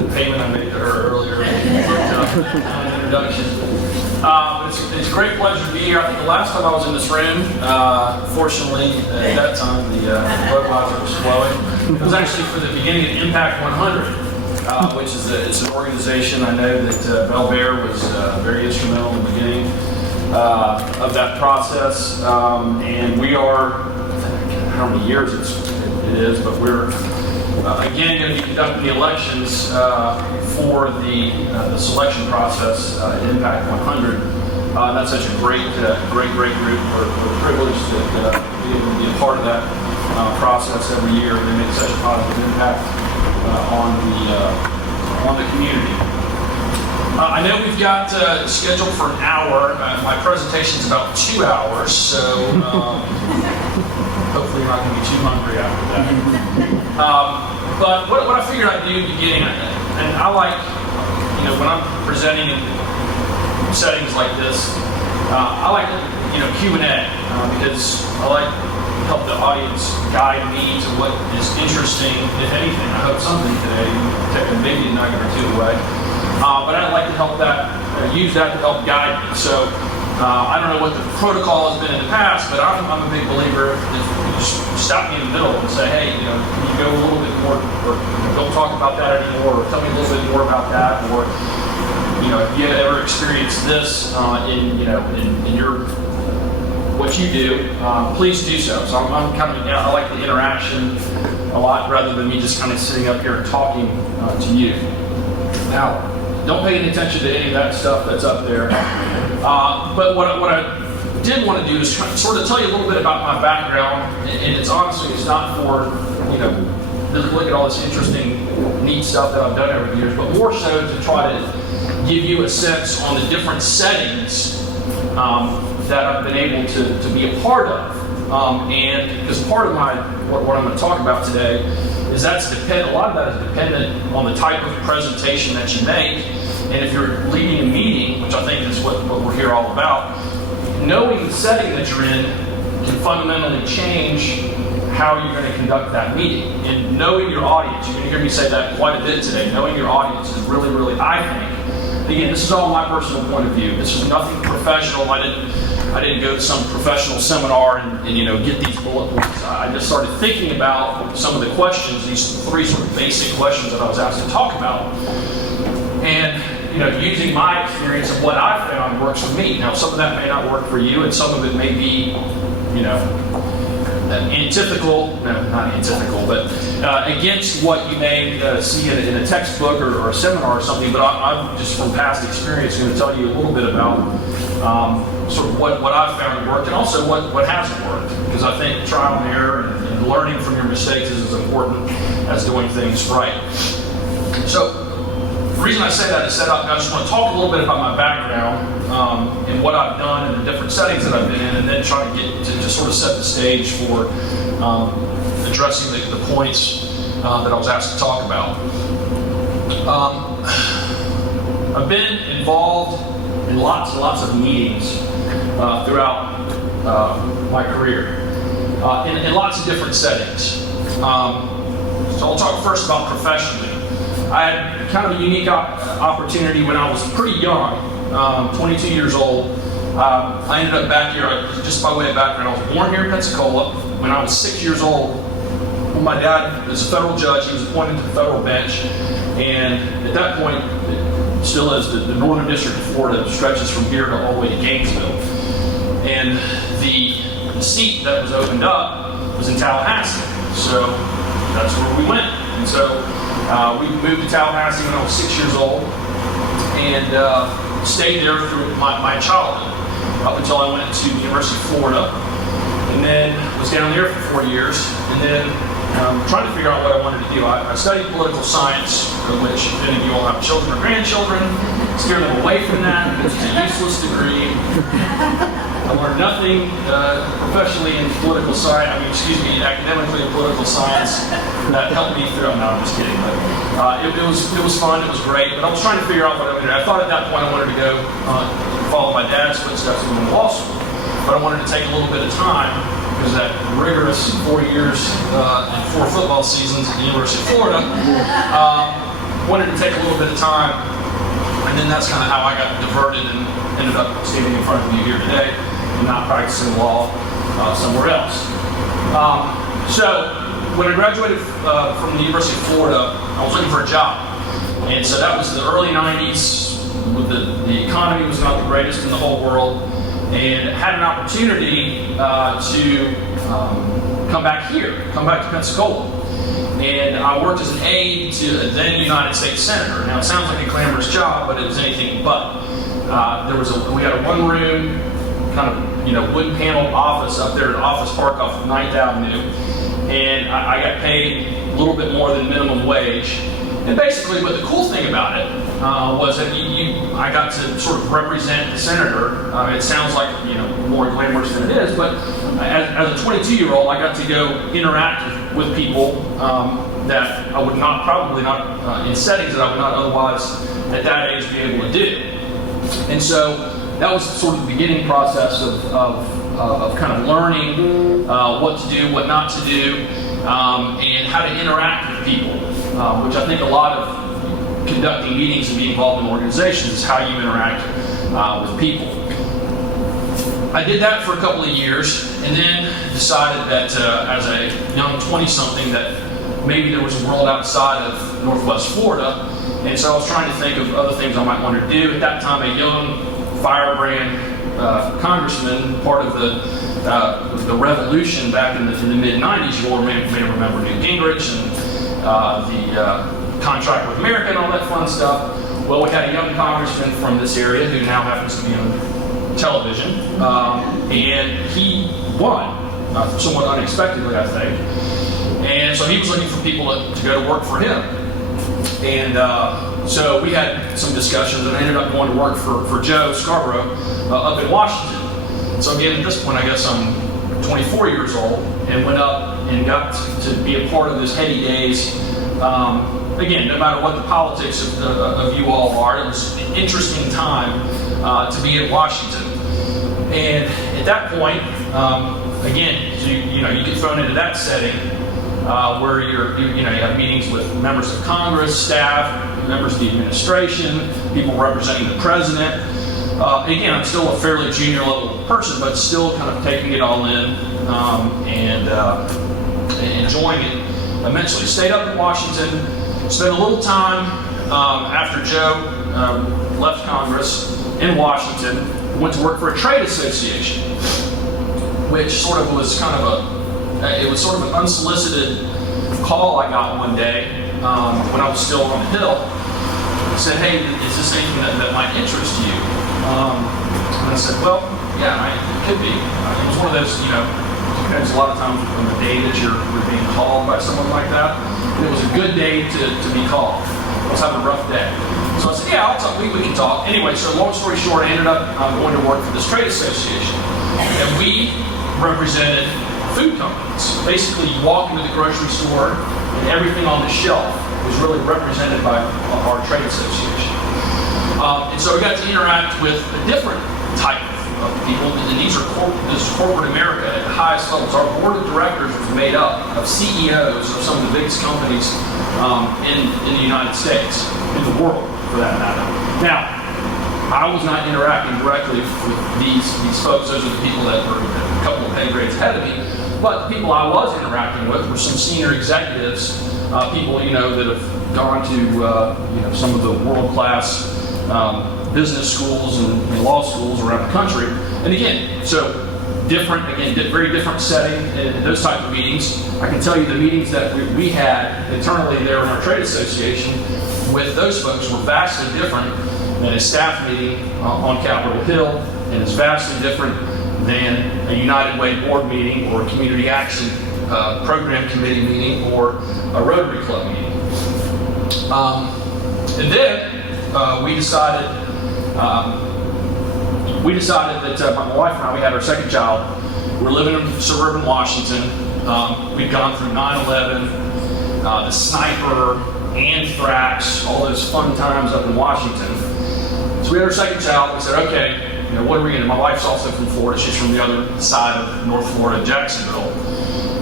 the payment I made to her earlier introduction. It's a great pleasure to be here. I think the last time I was in this room, fortunately, at that time, the Budweiser was flowing. It was actually for the beginning of Impact 100, which is it's an organization I know that Bell Bear was very instrumental in the beginning of that process. And we are, I don't know how many years it is, but we're again going to be conducting the elections for the selection process at Impact 100. That's such a great group. We're privileged to be able to be a part of that process every year. They make such a positive impact on the community. I know we've got scheduled for an hour. My presentation is about 2 hours, so hopefully you're not going to be too hungry after that. But what I figured I'd do in the beginning, and I like, when I'm presenting in settings like this, I like, Q&A, because I like to help the audience guide me to what is interesting, if anything. I hope something today, take maybe a nugget or two away. But I'd like to help use that to help guide me. So I don't know what the protocol has been in the past, but I'm a big believer if you just stop me in the middle and say, hey, can you go a little bit more, or don't talk about that anymore, or tell me a little bit more about that, or if you ever experienced this in your what you do, please do so. So I'm kind of, I like the interaction a lot rather than me just kind of sitting up here and talking to you. Now, don't pay any attention to any of that stuff that's up there. But what I did want to do is sort of tell you a little bit about my background, and it's honestly, it's not for, look at all this interesting, neat stuff that I've done over the years, but more so to try to give you a sense on the different settings that I've been able to be a part of. And because part of what I'm going to talk about today is a lot of that is dependent on the type of presentation that you make. And if you're leading a meeting, which I think is what we're here all about, knowing the setting that you're in can fundamentally change how you're going to conduct that meeting. And knowing your audience, you're going to hear me say that quite a bit today, knowing your audience is really, really, I think, again, this is all my personal point of view. This is nothing professional. I didn't go to some professional seminar and get these bullet points. I just started thinking about some of the questions, these 3 sort of basic questions that I was asked to talk about. And using my experience of what I found works for me. Now, some of that may not work for you, and some of it may be, antithetical, not antithetical, but against what you may see in a textbook or a seminar or something. But I'm just from past experience going to tell you a little bit about sort of what I've found worked, and also what hasn't worked. Because I think trial and error and learning from your mistakes is as important as doing things right. So, the reason I say that is I just want to talk a little bit about my background and what I've done in the different settings that I've been in, and then try to get to just sort of set the stage for addressing the points that I was asked to talk about. I've been involved in lots and lots of meetings throughout my career in lots of different settings. So I'll talk first about professionally. I had kind of a unique opportunity when I was pretty young, 22 years old. I ended up back here, just by way of background, I was born here in Pensacola. When I was 6 years old, my dad was a federal judge. He was appointed to the federal bench. And at that point, it still is, the Northern District of Florida stretches from here to all the way to Gainesville. And the seat that was opened up was in Tallahassee. So that's where we went. And so we moved to Tallahassee when I was 6 years old, and stayed there through my childhood up until I went to the University of Florida, and then was down there for 4 years, and then trying to figure out what I wanted to do. I studied political science, which if any of you all have children or grandchildren, steer them away from that because it's a useless degree. I learned nothing professionally in political science, academically in political science that helped me through. No, I'm just kidding. But it was fun, it was great, but I was trying to figure out what I wanted to do. I thought at that point I wanted to go follow my dad's footsteps and go to law school, but I wanted to take a little bit of time because that rigorous 4 years and 4 football seasons at the University of Florida wanted to take a little bit of time, and then that's kind of how I got diverted and ended up standing in front of you here today and not practicing law somewhere else. So when I graduated from the University of Florida, I was looking for a job. And so that was the early 90s. The economy was not the greatest in the whole world, and had an opportunity to come back to Pensacola. And I worked as an aide to a then United States Senator. Now it sounds like a glamorous job, but it was anything but. We had a one-room, kind of wood paneled office up there at Office Park off of 9th Avenue, and I got paid a little bit more than minimum wage. And basically, but the cool thing about it was that I got to sort of represent the senator. It sounds like more glamorous than it is, but as a 22-year-old, I got to go interact with people that I would probably not in settings that I would not otherwise at that age be able to do. And so that was sort of the beginning process of kind of learning what to do, what not to do, and how to interact with people. Which I think a lot of conducting meetings and being involved in organizations is how you interact with people. I did that for a couple of years, and then decided that as a young 20-something that maybe there was a world outside of Northwest Florida, and so I was trying to think of other things I might want to do. At that time, a young firebrand congressman, part of the revolution back in the mid-90s, you all may remember Newt Gingrich and the contract with America and all that fun stuff. Well, we had a young congressman from this area who now happens to be on television, and he won, somewhat unexpectedly, I think. And so he was looking for people to go to work for him. And so we had some discussions, and I ended up going to work for Joe Scarborough up in Washington. So again, at this point, I guess I'm 24 years old, and went up and got to be a part of this heady days. Again, no matter what the politics of you all are, it was an interesting time to be in Washington. And at that point, again, you get thrown into that setting where you have meetings with members of Congress, staff, members of the administration, people representing the president. Again, I'm still a fairly junior level person, but still kind of taking it all in and enjoying it immensely. Stayed up in Washington, spent a little time after Joe left Congress in Washington, went to work for a trade association, which sort of was kind of an unsolicited call I got one day when I was still on the Hill. He said, "Hey, is this anything that might interest you?" And I said, "Well, yeah, it could be." It was one of those, depends a lot of times on the day that you're being called by someone like that. And it was a good day to be called. I was having a rough day. So I said, "Yeah, I'll talk. We can talk." Anyway, so long story short, I ended up going to work for this trade association. And we represented food companies. Basically, you walk into the grocery store and everything on the shelf was really represented by our trade association. And so we got to interact with a different type of people, and this is corporate America at the highest levels. Our board of directors was made up of CEOs of some of the biggest companies in the United States, in the world for that matter. Now, I was not interacting directly with these folks. Those are the people that were a couple of pay grades ahead of me. But the people I was interacting with were some senior executives, people that have gone to some of the world-class business schools and law schools around the country. And again, so different, very different setting in those type of meetings. I can tell you the meetings that we had internally there in our trade association with those folks were vastly different than a staff meeting on Capitol Hill, and it's vastly different than a United Way board meeting or a community action program committee meeting or a Rotary Club meeting. And then we decided that my wife and I, we had our second child. We were living in suburban Washington. We'd gone through 9/11, the sniper, anthrax, all those fun times up in Washington. So we had our second child. We said, okay, what are we going to do? My wife's also from Florida. She's from the other side of North Florida, Jacksonville.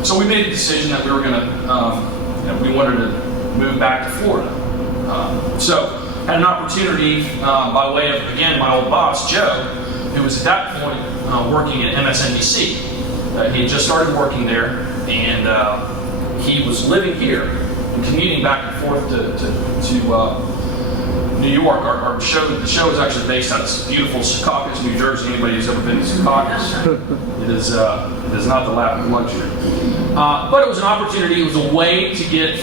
So we made the decision that we were going to, we wanted to move back to Florida. So had an opportunity by way of, again, my old boss, Joe, who was at that point working at MSNBC. He had just started working there, and he was living here and commuting back and forth to New York. The show is actually based out of beautiful Secaucus, New Jersey. Anybody who's ever been to Secaucus, it is not the lap of luxury. But it was an opportunity. It was a way to get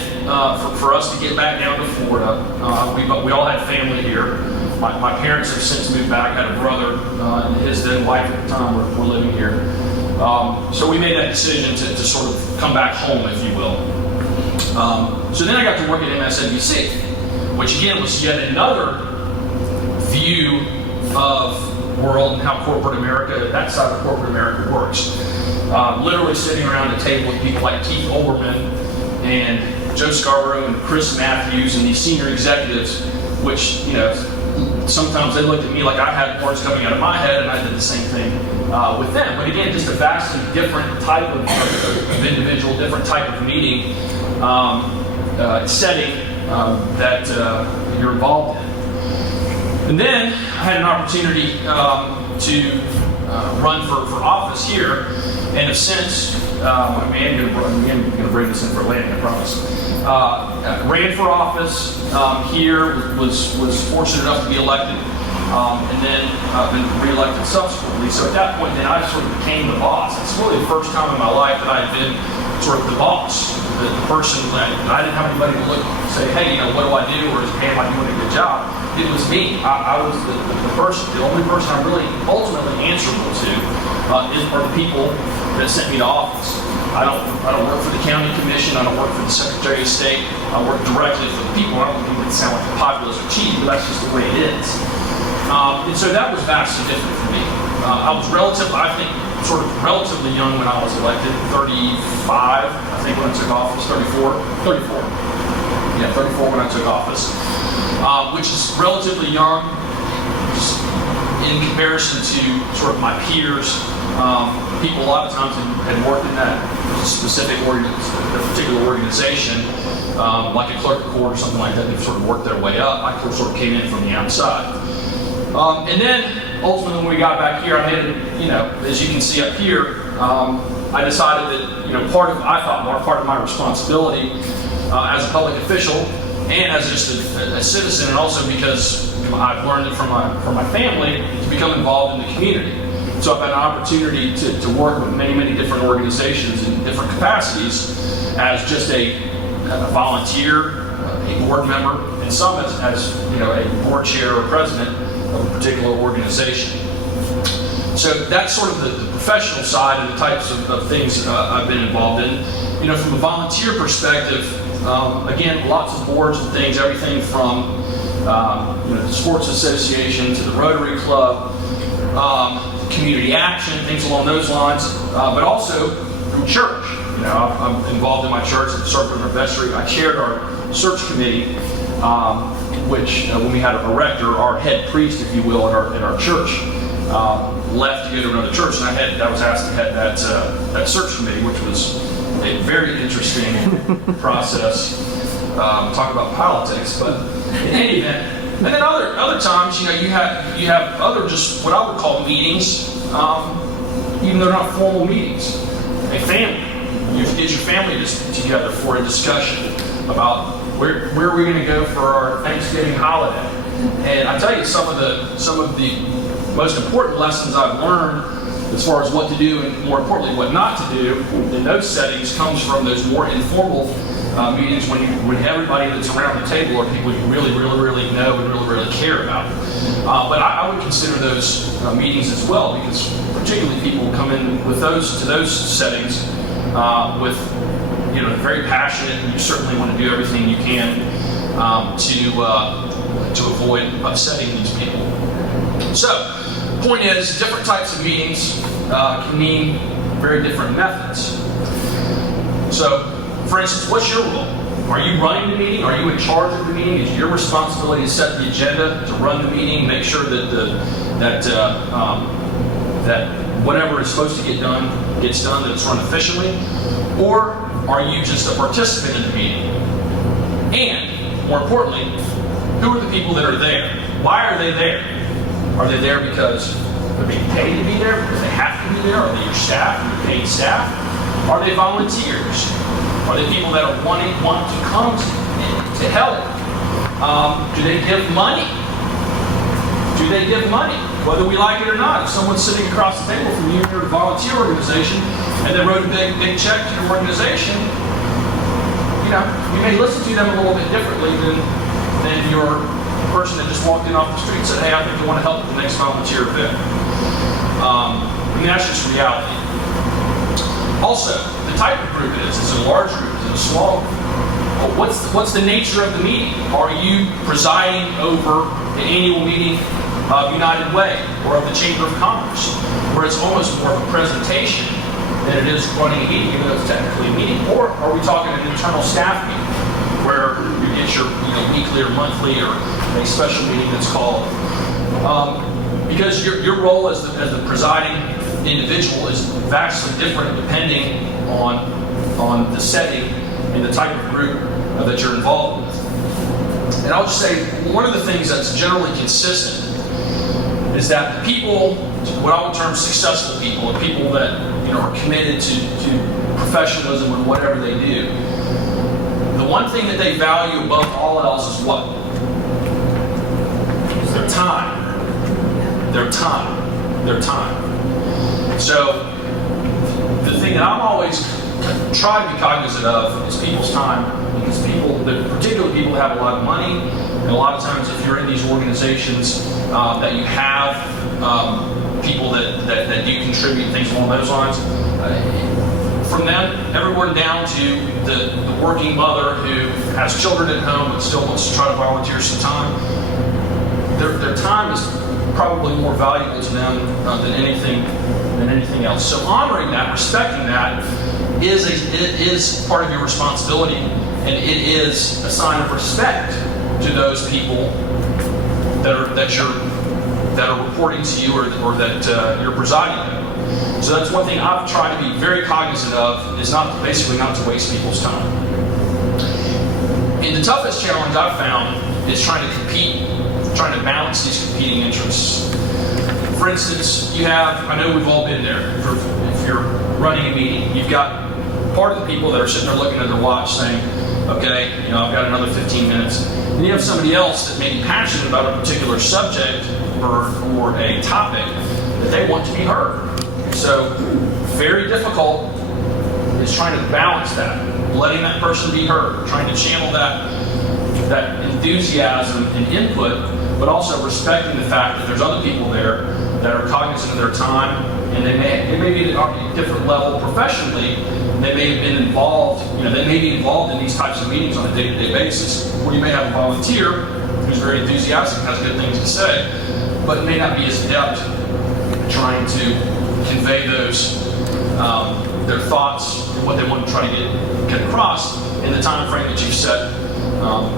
for us to get back down to Florida. We all had family here. My parents have since moved back. Had a brother and his then wife at the time were living here. So we made that decision to sort of come back home, if you will. So then I got to work at MSNBC, which again was yet another view of world and how corporate America, that side of corporate America works. Literally sitting around a table with people like Keith Olbermann and Joe Scarborough and Chris Matthews and these senior executives, which, sometimes they looked at me like I had words coming out of my head, and I did the same thing with them. But again, just a vastly different type of individual, different type of meeting setting that you're involved in. And then I had an opportunity to run for office here, and have since, I'm going to bring this in for a landing, I promise. Ran for office here, was fortunate enough to be elected, and then been re-elected subsequently. So at that point, then I sort of became the boss. It's really the first time in my life that I had been sort of the boss, the person that I didn't have anybody to look and say, hey, what do I do, or hey, am I doing a good job? It was me. I was the person, the only person I'm really ultimately answerable to are the people that sent me to office. I don't work for the county commission. I don't work for the Secretary of State. I work directly for the people. I don't think it sound like a populist or cheesy, but that's just the way it is. And so that was vastly different for me. I was relatively young when I was elected, 35, I think, when I took office, 34. Yeah, 34 when I took office, which is relatively young just in comparison to sort of my peers. People a lot of times had worked in that specific particular organization, like a clerk of court or something like that. They've sort of worked their way up. I sort of came in from the outside. And then ultimately when we got back here, I made it, as you can see up here, I decided that, part of my responsibility as a public official and as just a citizen, and also because I've learned it from my family, to become involved in the community. So I've had an opportunity to work with many, many different organizations in different capacities as just a volunteer, a board member, and some as a board chair or president of a particular organization. So that's sort of the professional side and the types of things I've been involved in. From a volunteer perspective, again, lots of boards and things, everything from the Sports Association to the Rotary Club, community action, things along those lines, but also from church. I'm involved in my church at the Circle of Vestry. I chaired our search committee, which when we had a rector, our head priest, if you will, at our church, left to go to another church, and I was asked to head that search committee, which was a very interesting process. Talk about politics, but in any event. And then other times, you have other just what I would call meetings, even though they're not formal meetings. A family, you get your family together for a discussion about where are we going to go for our Thanksgiving holiday. And I tell you, some of the most important lessons I've learned as far as what to do and more importantly what not to do in those settings comes from those more informal meetings when everybody that's around the table are people you really, really, really know and really, really care about. But I would consider those meetings as well, because particularly people come in with to those settings with very passionate, and you certainly want to do everything you can to avoid upsetting these people. So, point is, different types of meetings can mean very different methods. So, for instance, what's your role? Are you running the meeting? Are you in charge of the meeting? Is your responsibility to set the agenda, to run the meeting, make sure that whatever is supposed to get done gets done, that it's run efficiently? Or are you just a participant in the meeting? And, more importantly, Who are the people that are there? Why are they there? Are they there because they're being paid to be there? Because they have to be there? Are they your staff, your paid staff? Are they volunteers? Are they people that are want to come to help? Do they give money? Do they give money? Whether we like it or not. If someone's sitting across the table from you in your volunteer organization and they wrote a big check to your organization, you may listen to them a little bit differently than your person that just walked in off the street and said, hey, I think you want to help with the next volunteer event. That's just reality. Also, the type of group it is. Is it a large group? Is it a small group? What's the nature of the meeting? Are you presiding over the annual meeting of United Way or of the Chamber of Commerce, where it's almost more of a presentation than it is running a meeting, even though it's technically a meeting? Or are we talking an internal staff meeting where you get your weekly or monthly or a special meeting that's called? Because your role as the presiding individual is vastly different depending on the setting and the type of group that you're involved with. And I'll just say, one of the things that's generally consistent is that the people, what I would term successful people, are people that are committed to professionalism in whatever they do. The one thing that they value above all else is what? Is their time. Their time. Their time. So, the thing that I'm always try to be cognizant of is people's time, because particularly people who have a lot of money, and a lot of times if you're in these organizations that you have people that do contribute, things along those lines, from them, everyone down to the working mother who has children at home but still wants to try to volunteer some time, their time is probably more valuable to them than anything else. So honoring that, respecting that, is part of your responsibility, and it is a sign of respect to those people that are reporting to you or that you're presiding over. So that's one thing I've tried to be very cognizant of, is basically not to waste people's time. And the toughest challenge I've found is trying to balance these competing interests. For instance, I know we've all been there. If you're running a meeting, you've got part of the people that are sitting there looking at their watch saying, okay, I've got another 15 minutes. And you have somebody else that may be passionate about a particular subject or a topic that they want to be heard. So, very difficult is trying to balance that, letting that person be heard, trying to channel that enthusiasm and input, but also respecting the fact that there's other people there that are cognizant of their time, and they may be at a different level professionally. They may have been involved, they may be involved in these types of meetings on a day-to-day basis, where you may have a volunteer who's very enthusiastic, has good things to say, but may not be as adept at trying to convey their thoughts, what they want to try to get across in the time frame that you've set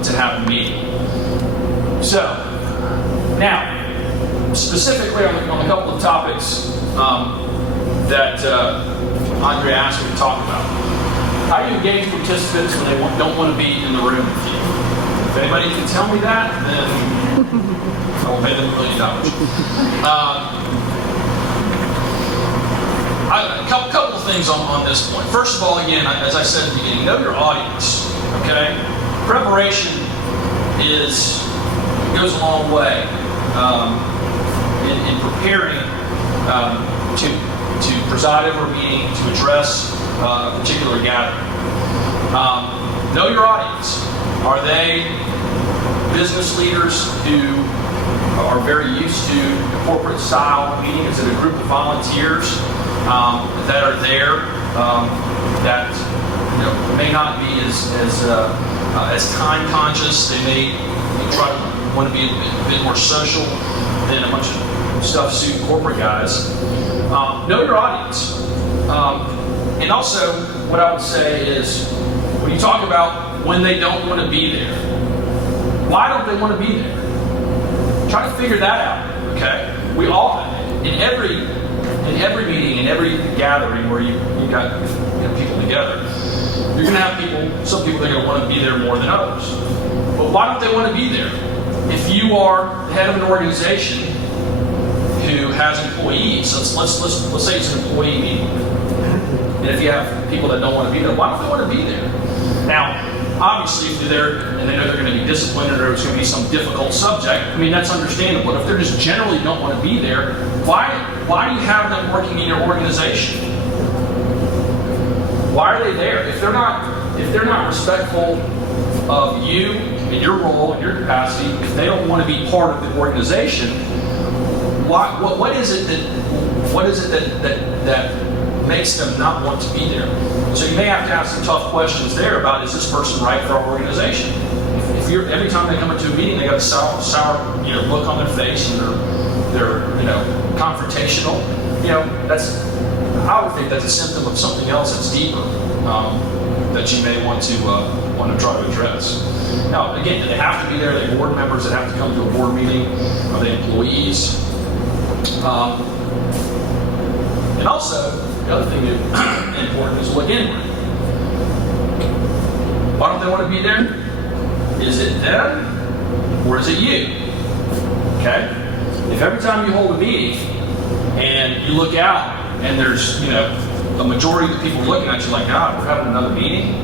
to have the meeting. So, now, specifically on a couple of topics that Andrea asked me to talk about. How do you engage participants when they don't want to be in the room with you? If anybody can tell me that, then I will pay them $1 million. A couple of things on this point. First of all, again, as I said at the beginning, know your audience. Okay, preparation goes a long way in preparing to preside over a meeting, to address a particular gathering. Know your audience. Are they business leaders who are very used to the corporate style meeting? Is it a group of volunteers that are there that may not be as time conscious? They may want to be a bit more social than a bunch of stuffed suit corporate guys. Know your audience. And also, what I would say is, when you talk about when they don't want to be there, why don't they want to be there? Try to figure that out, okay? We all, in every meeting, in every gathering where you got people together, you're going to have some people that are going to want to be there more than others. But why don't they want to be there? if you are the head of an organization who has employees, let's say it's an employee meeting, and if you have people that don't want to be there, why don't they want to be there? Now, obviously, if they're there and they know they're going to be disciplined or there's going to be some difficult subject, I mean, that's understandable. If they just generally don't want to be there, why do you have them working in your organization? Why are they there? If they're not respectful of you and your role and your capacity, if they don't want to be part of the organization, what is it that makes them not want to be there? So you may have to ask some tough questions there about, is this person right for our organization? If you're, every time they come into a meeting, they got a sour look on their face and they're confrontational, I would think that's a symptom of something else that's deeper that you may want to try to address. Now, again, do they have to be there? Are they board members that have to come to a board meeting? Are they employees? And also, the other thing that's important is look inward. Why don't they want to be there? Is it them or is it you? Okay? If every time you hold a meeting and you look out and there's, a majority of the people looking at you like, God, we're having another meeting,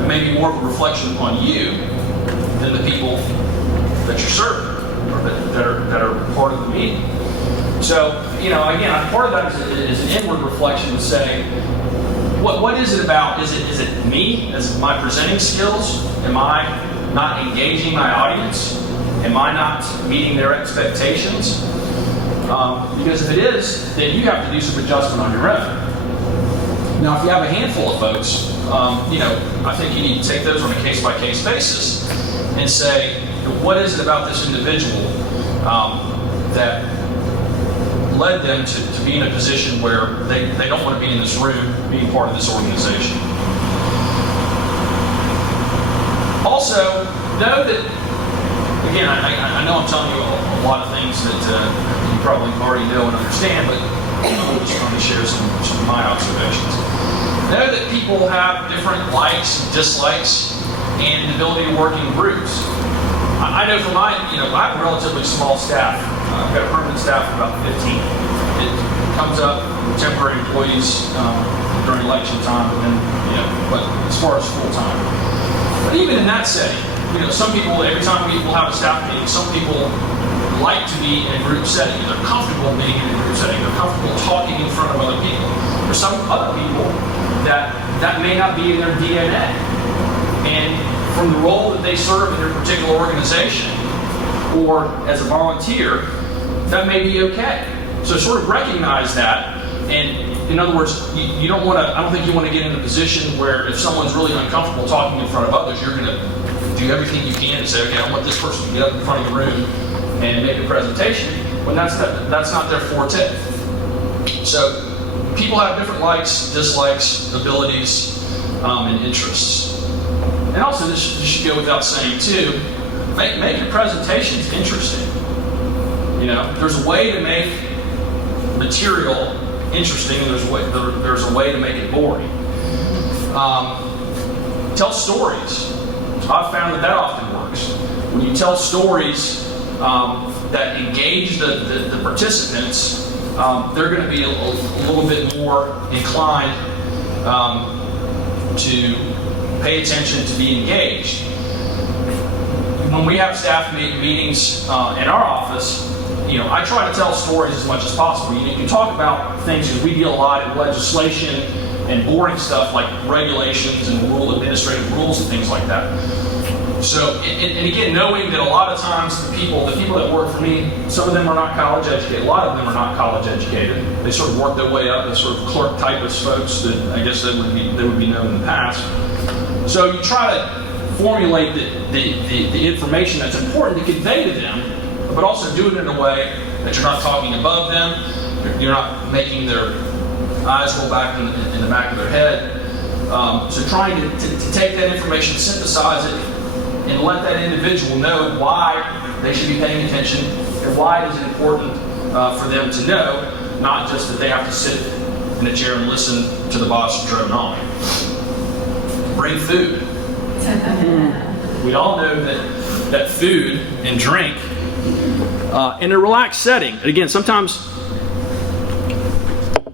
it may be more of a reflection upon you than the people that you're serving or that are part of the meeting. So, again, part of that is an inward reflection to say, what is it about? Is it me? Is it my presenting skills? Am I not engaging my audience? Am I not meeting their expectations? Because if it is, then you have to do some adjustment on your own. Now, if you have a handful of folks, I think you need to take those on a case-by-case basis and say, what is it about this individual that led them to be in a position where they don't want to be in this room, being part of this organization. Also, know that, again, I know I'm telling you a lot of things that you probably already know and understand, but I'm just trying to share some of my observations. Know that people have different likes and dislikes and the ability to work in groups. I know for I have a relatively small staff. I've got a permanent staff of about 15. It comes up with temporary employees during election time, but as far as full time. But even in that setting, some people, every time we'll have a staff meeting, some people like to be in a group setting. They're comfortable being in a group setting. They're comfortable talking in front of other people. There's some other people that may not be in their DNA. And from the role that they serve in their particular organization or as a volunteer, that may be okay. So sort of recognize that, and in other words, you don't want to, I don't think you want to get in a position where if someone's really uncomfortable talking in front of others, you're going to do everything you can to say, okay, I want this person to get up in front of the room and make a presentation, when that's not their forte. So people have different likes, dislikes, abilities, and interests. And also, this should go without saying too, make your presentations interesting. There's a way to make material interesting, and there's a way to make it boring. Tell stories. I've found that often works. When you tell stories that engage the participants, they're going to be a little bit more inclined to pay attention, to be engaged. When we have staff meetings in our office, I try to tell stories as much as possible. You can talk about things, because we deal a lot in legislation and boring stuff like regulations and administrative rules and things like that. So, and again, knowing that a lot of times the people that work for me, some of them are not college educated. A lot of them are not college educated. They sort of work their way up as sort of clerk typist folks that I guess they would be known in the past. So you try to formulate the information that's important to convey to them, but also do it in a way that you're not talking above them, you're not making their eyes roll back in the back of their head. So trying to take that information, synthesize it, and let that individual know why they should be paying attention and why it is important for them to know, not just that they have to sit in a chair and listen to the boss drone on. Bring food. We all know that food and drink in a relaxed setting, and again, sometimes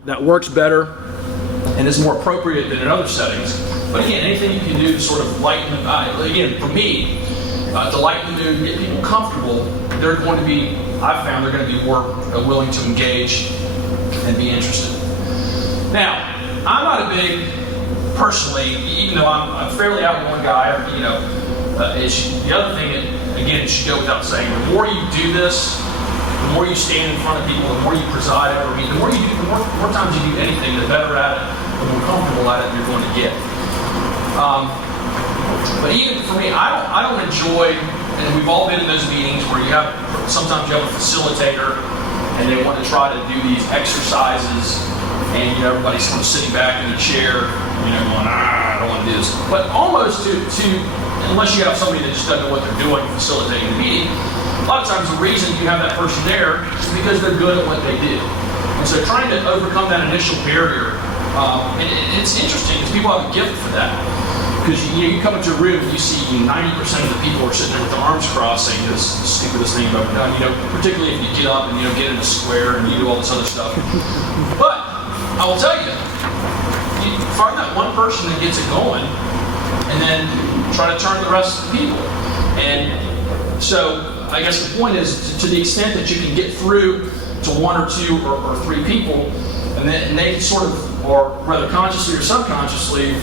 that works better and is more appropriate than in other settings. But again, anything you can do to sort of lighten the again, for me, to lighten the mood, get people comfortable, they're going to be, I've found they're going to be more willing to engage and be interested. Now, I'm not a big, personally, even though I'm a fairly outgoing guy, the other thing, again, it should go without saying, the more you do this, the more you stand in front of people, the more you preside over me, the more times you do anything, the better at it, the more comfortable at it you're going to get. But even for me, I don't enjoy, and we've all been in those meetings where sometimes you have a facilitator and they want to try to do these exercises and everybody's sort of sitting back in the chair, going, I don't want to do this. But almost to unless you have somebody that just doesn't know what they're doing facilitating the meeting, a lot of times the reason you have that person there is because they're good at what they do. And so trying to overcome that initial barrier, and it's interesting because people have a gift for that. Because you come into a room and you see 90% of the people are sitting there with their arms crossed saying this stupidest thing you've ever done, particularly if you get up and get in a square and you do all this other stuff. But I will tell you, you find that one person that gets it going and then try to turn the rest of the people. And so I guess the point is, to the extent that you can get through to one or two or three people, and they sort of, or rather consciously or subconsciously,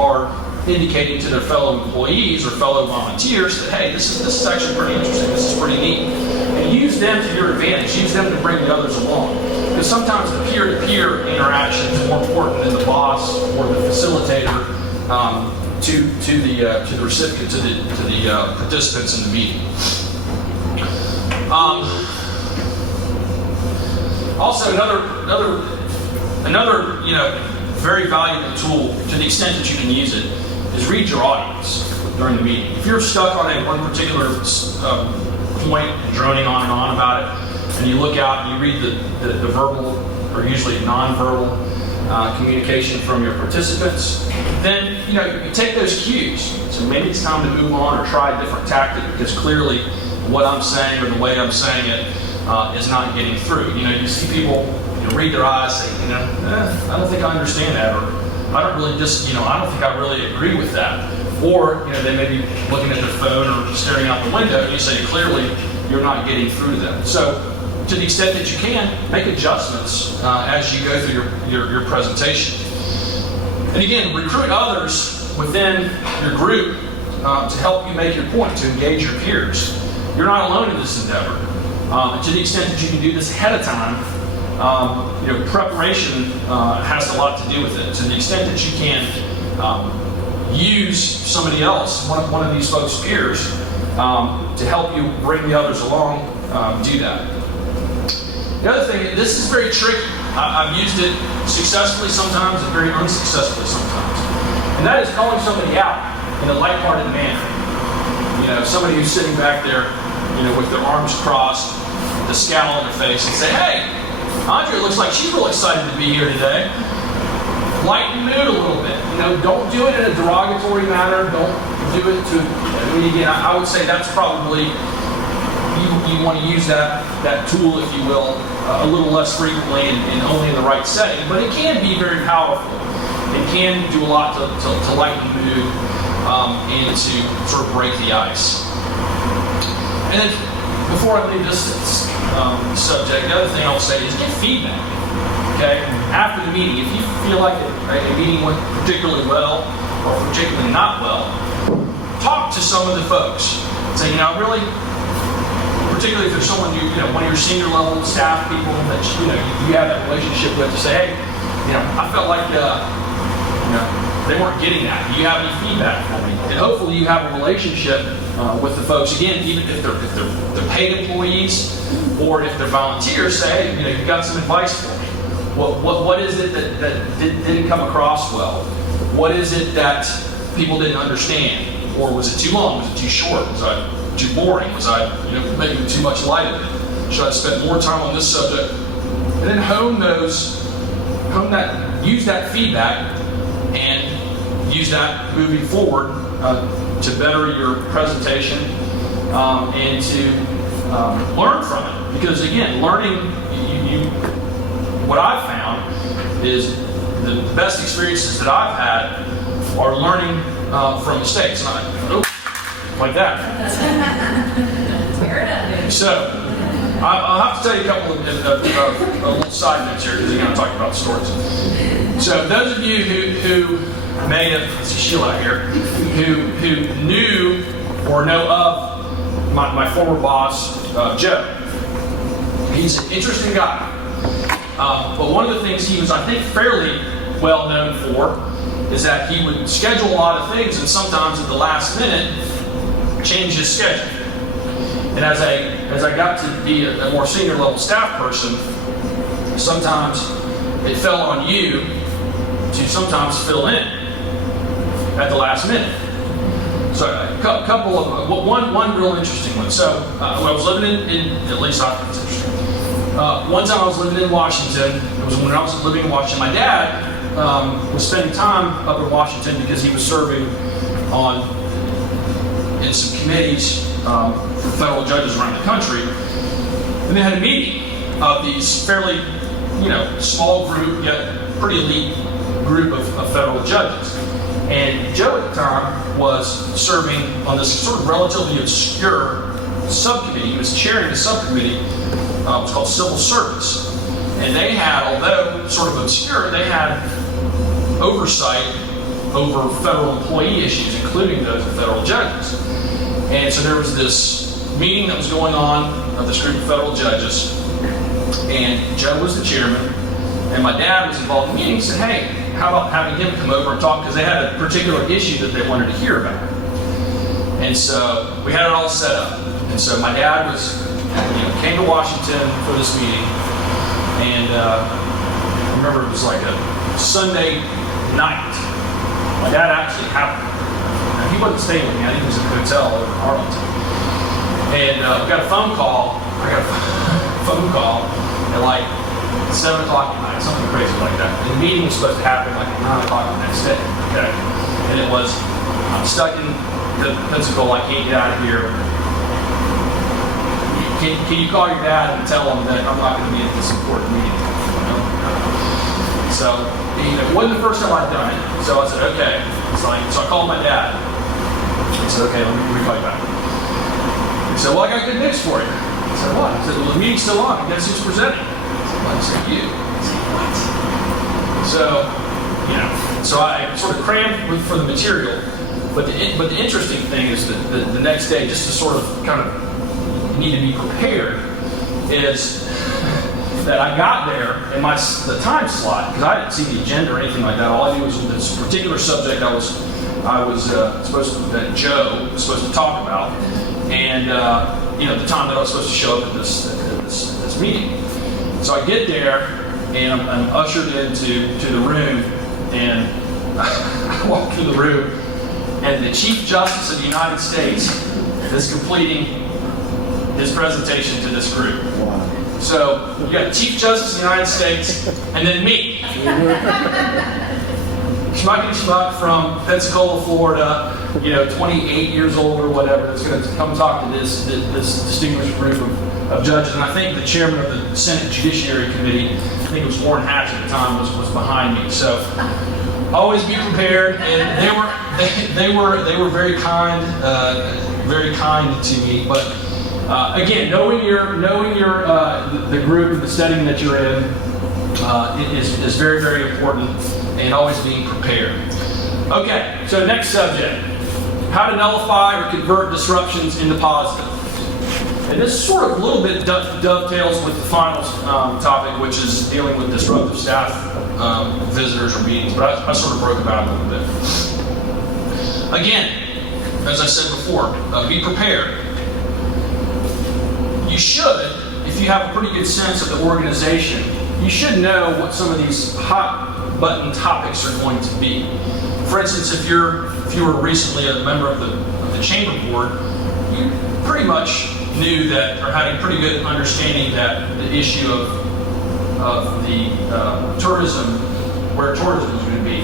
are indicating to their fellow employees or fellow volunteers that, hey, this is actually pretty interesting, this is pretty neat. And use them to your advantage, use them to bring the others along. Because sometimes the peer-to-peer interaction is more important than the boss or the facilitator to the recipient, to the participants in the meeting. Also, another very valuable tool, to the extent that you can use it, is read your audience during the meeting. If you're stuck on one particular point and droning on and on about it, and you look out and you read the verbal or usually nonverbal communication from your participants, then you take those cues. So maybe it's time to move on or try a different tactic, because clearly what I'm saying or the way I'm saying it is not getting through. You see people read their eyes, say, I don't think I understand that, or I don't really I don't think I really agree with that. Or they may be looking at their phone or staring out the window, and you say clearly you're not getting through to them. So to the extent that you can, make adjustments as you go through your presentation. And again, recruit others within your group to help you make your point, to engage your peers. You're not alone in this endeavor. To the extent that you can do this ahead of time, preparation has a lot to do with it. To the extent that you can use somebody else, one of these folks' peers, to help you bring the others along, do that. The other thing, this is very tricky. I've used it successfully sometimes and very unsuccessfully sometimes. And that is calling somebody out in a lighthearted manner. Somebody who's sitting back there, with their arms crossed, with a scowl on their face, and say, hey, Andrea looks like she's real excited to be here today. Lighten the mood a little bit. Don't do it in a derogatory manner. Don't do it to, again, I would say that's probably, you want to use that tool, if you will, a little less frequently and only in the right setting. But it can be very powerful. It can do a lot to lighten the mood and to sort of break the ice. And then, before I leave this subject, the other thing I'll say is get feedback. Okay? After the meeting, if you feel like a meeting went particularly well or particularly not well, talk to some of the folks. Say, really, particularly if there's someone one of your senior level staff people that you have that relationship with, to say, hey, I felt like they weren't getting that. Do you have any feedback for me? And hopefully you have a relationship with the folks. Again, even if they're paid employees or if they're volunteers, say, hey, you've got some advice for me. What is it that didn't come across well? What is it that people didn't understand? Or was it too long? Was it too short? Was I too boring? Was I making too much light of it? Should I spend more time on this subject? And then use that feedback and use that moving forward better your presentation and to learn from it. Because again, learning, what I've found is the best experiences that I've had are learning from mistakes. Like that. So, I'll have to tell you a couple of little side notes here because we're going to talk about stories. So, those of you who may have, it's Sheila out here, who knew or know of my former boss, Joe. He's an interesting guy. But one of the things he was, I think, fairly well known for is that he would schedule a lot of things and sometimes at the last minute change his schedule. And as I got to be a more senior level staff person, sometimes it fell on you to sometimes fill in at the last minute. So a couple of one real interesting one. So when I was living in at least I think it's interesting. One time I was living in Washington. It was when I was living in Washington. My dad was spending time up in Washington because he was serving in some committees for federal judges around the country. And they had a meeting of these fairly, small group, yet pretty elite group of federal judges. And Joe at the time was serving on this sort of relatively obscure subcommittee. He was chairing the subcommittee. It was called Civil Service. And they had, although sort of obscure, they had oversight over federal employee issues, including those of federal judges. And so there was this meeting that was going on of this group of federal judges, and Joe was the chairman, and my dad was involved in the meeting. He said, hey, how about having him come over and talk, because they had a particular issue that they wanted to hear about. And so we had it all set up. And so my dad came to Washington for this meeting, and I remember it was like a Sunday night. My dad actually he wasn't staying with me. I think he was in a hotel over in Arlington. And we got a phone call. I got a phone call at like 7 o'clock at night, something crazy like that. And the meeting was supposed to happen like at 9 o'clock the next day. Okay. And it was, I'm stuck in the Pensacola. I can't get out of here. Can you call your dad and tell him that I'm not going to be at this important meeting? So it wasn't the first time I'd done it. So I said, okay. So I called my dad. He said, okay, let me call you back. He said, well, I got good news for you. I said, what? He said, well, the meeting's still on. Guess who's presenting? I said, you. I said, what? So I sort of crammed for the material. But the interesting thing is that the next day, just to sort of kind of need to be prepared, is that I got there and the time slot, because I didn't see the agenda or anything like that. All I knew was this particular subject I was that Joe was supposed to talk about, and the time that I was supposed to show up at this meeting. So I get there and I'm ushered into the room, and I walk through the room, and the Chief Justice of the United States is completing his presentation to this group. Wow. So you got the Chief Justice of the United States, and then me. Schmuck from Pensacola, Florida, 28 years old or whatever, that's going to come talk to this distinguished group of judges. And I think the chairman of the Senate Judiciary Committee, I think it was Warren Hatch at the time, was behind me. So always be prepared. And they were very kind to me. But again, knowing the group and the setting that you're in is very, very important, and always being prepared. Okay, so next subject: how to nullify or convert disruptions into positive. And this sort of a little bit dovetails with the final topic, which is dealing with disruptive staff visitors or meetings. But I sort of broke about it a little bit. Again, as I said before, be prepared. You should, if you have a pretty good sense of the organization, you should know what some of these hot button topics are going to be. For instance, if you were recently a member of the chamber board, you pretty much knew that, or had a pretty good understanding that the issue of the tourism, where tourism is going to be,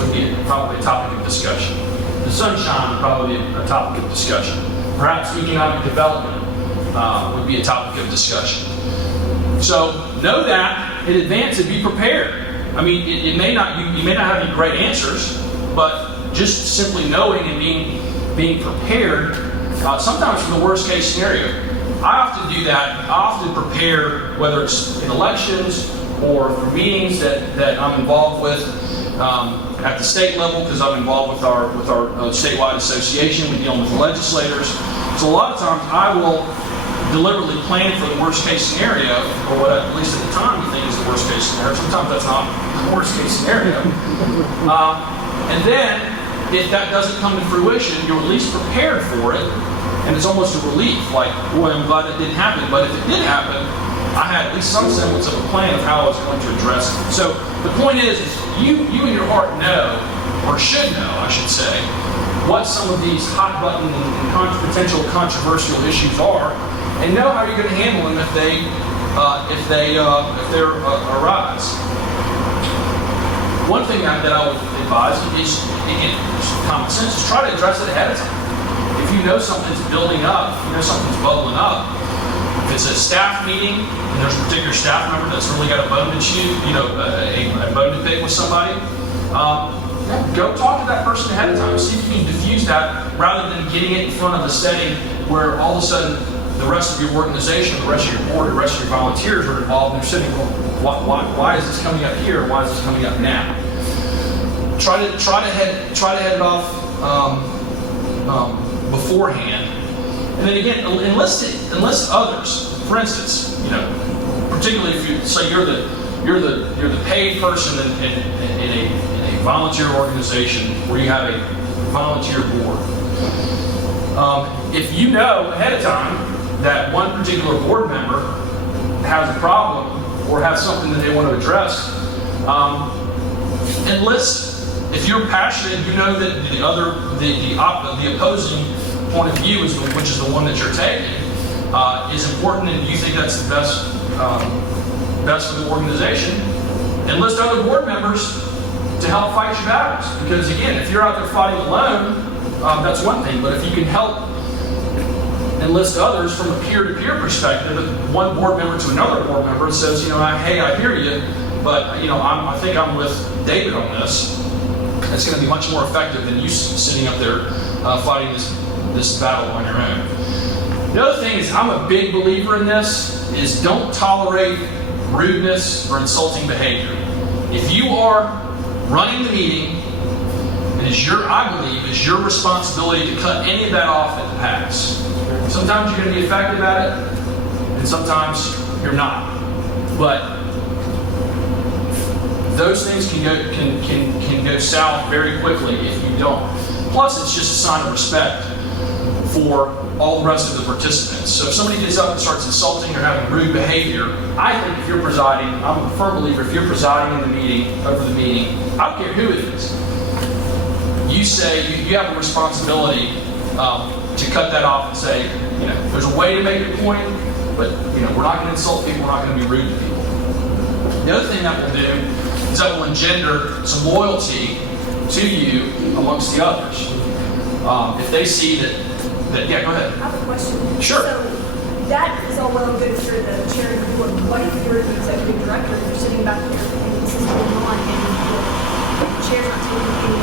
would be probably a topic of discussion. the sunshine would probably be a topic of discussion. Perhaps economic development would be a topic of discussion. So know that in advance and be prepared. I mean, it may not, you may not have any great answers, but just simply knowing and being prepared, sometimes for the worst case scenario. I often do that. I often prepare, whether it's in elections or for meetings that I'm involved with at the state level, because I'm involved with our statewide association. We deal with legislators. So a lot of times I will deliberately plan for the worst case scenario, or what at least at the time you think is the worst case scenario. Sometimes that's not the worst case scenario. And then, if that doesn't come to fruition, you're at least prepared for it, and it's almost a relief. Like, boy, I'm glad that didn't happen. But if it did happen, I had at least some semblance of a plan of how I was going to address it. So the point is you in your heart know, or should know, I should say, what some of these hot button and potential controversial issues are, and know how you're going to handle them if they arise. One thing that I would advise is, again, common sense, is try to address it ahead of time. If you know something's building up, if you know something's bubbling up, if it's a staff meeting and there's a particular staff member that's really got a bone to chew, a bone to pick with somebody, go talk to that person ahead of time. See if you can diffuse that rather than getting it in front of a setting where all of a sudden the rest of your organization, the rest of your board, the rest of your volunteers are involved, and they're sitting, why is this coming up here? Why is this coming up now? Try to head it off beforehand, and then again enlist others. For instance, particularly if you say you're the paid person in a volunteer organization where you have a volunteer board. If you know ahead of time that one particular board member has a problem or has something that they want to address, enlist. If you're passionate, you know that the opposing point of view, which is the one that you're taking, is important, and you think that's the best for the organization, enlist other board members to help fight your battles. Because again, if you're out there fighting alone, that's one thing. But if you can help enlist others from a peer-to-peer perspective, one board member to another board member says, hey, I hear you, but I think I'm with David on this. It's going to be much more effective than you sitting up there fighting this battle on your own. The other thing is, I'm a big believer in this, is don't tolerate rudeness or insulting behavior. If you are running the meeting, I believe it's your responsibility to cut any of that off at the pass. Sometimes you're going to be effective at it, and sometimes you're not. But those things can go south very quickly if you don't. Plus, it's just a sign of respect for all the rest of the participants. So if somebody gets up and starts insulting or having rude behavior, I think if you're presiding, I'm a firm believer, if you're presiding in the meeting, over the meeting, I don't care who it is, you say you have a responsibility to cut that off and say, there's a way to make your point, but we're not going to insult people, we're not going to be rude to people. The other thing that will do is that will engender some loyalty to you amongst the others. If they see that, yeah, go ahead. I have a question. Sure. So that is all well and good if you're the chair of the board. What if you're the executive director and you're sitting back there and this is going on and the chair's not taking any?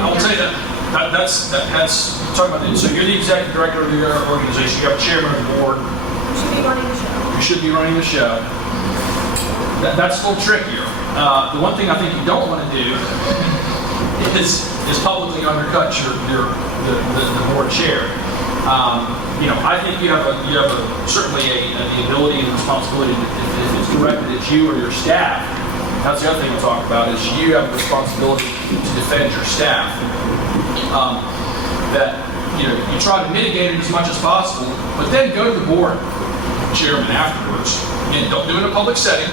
I'll tell you that's talking about. So you're the executive director of the organization. You have a chairman of the board. You should be running the show. You should be running the show. That's a little trickier. The one thing I think you don't want to do is publicly undercut the board chair. I think you have certainly the ability and responsibility if it's directed at you or your staff. That's the other thing we'll talk about is you have a responsibility to defend your staff. That you try to mitigate it as much as possible, but then go to the board chairman afterwards. Again, don't do it in a public setting.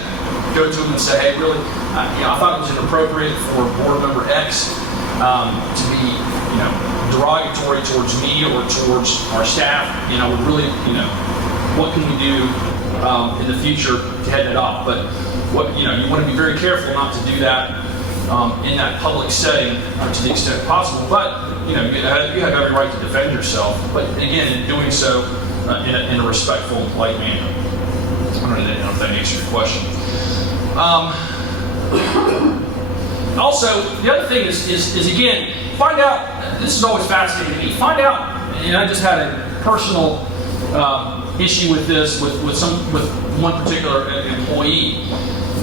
Go to them and say, hey, really, I thought it was inappropriate for board member X to be, derogatory towards me or towards our staff. Really, what can we do in the future to head that off? But you want to be very careful not to do that in that public setting to the extent possible. But you have every right to defend yourself. But again, in doing so in a respectful and polite manner. I don't know if that answers your question. Also, the other thing is again, find out. This is always fascinating to me. Find out, and I just had a personal issue with this with one particular employee,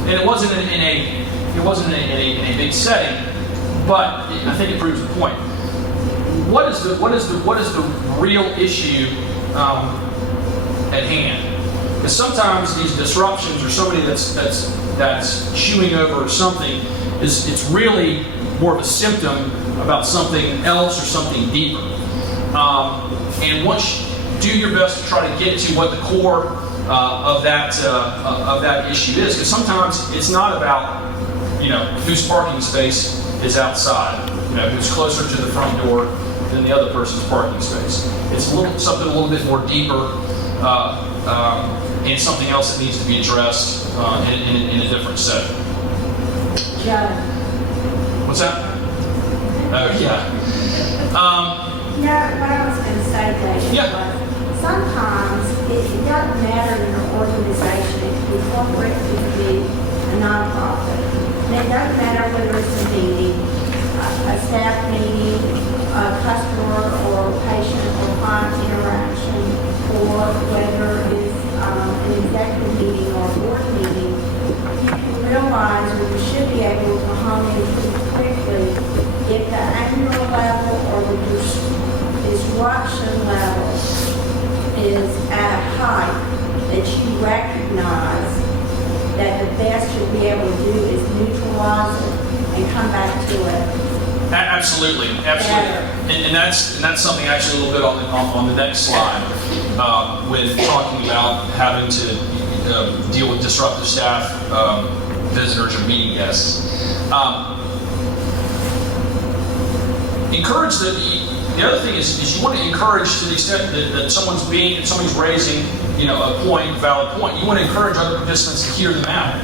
and it wasn't in a big setting, but I think it proves the point. What is the real issue at hand? Because sometimes these disruptions or somebody that's chewing over something it's really more of a symptom about something else or something deeper. And once you do your best to try to get to what the core of that issue is, because sometimes it's not about whose parking space is outside, who's closer to the front door than the other person's parking space. It's something a little bit more deeper and something else that needs to be addressed in a different setting. Joe. What's that? Oh, yeah. What I was going to say, David, was sometimes it doesn't matter in your organization. It could be corporate, it could be a nonprofit. And it doesn't matter whether it's a meeting, a staff meeting, a customer or patient or client interaction, or whether it's an executive meeting or a board meeting. You can realize, or you should be able to hone in pretty quickly, if the annual level or the disruption level is at a height that you recognize that the best you'll be able to do is neutralize it and come back to it. Absolutely. And that's something actually a little bit on the next slide when talking about having to deal with disruptive staff, visitors, or meeting guests. Encourage the other thing is you want to encourage to the extent that somebody's raising a valid point. You want to encourage other participants to hear them out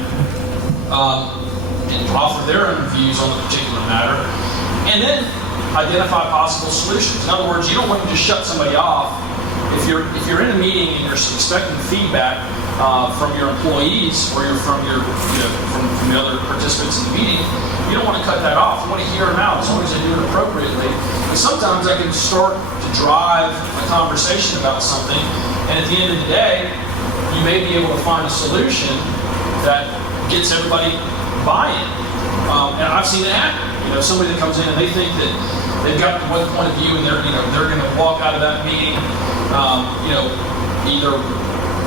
and offer their own views on the particular matter, and then identify possible solutions. In other words, you don't want to just shut somebody off. If you're in a meeting and you're expecting feedback from your employees or from the other participants in the meeting, you don't want to cut that off. You want to hear them out as long as they do it appropriately. And sometimes that can start to drive a conversation about something, and at the end of the day, you may be able to find a solution that gets everybody buy-in. And I've seen it happen. Somebody that comes in and they think that they've got one point of view and they're going to walk out of that meeting, either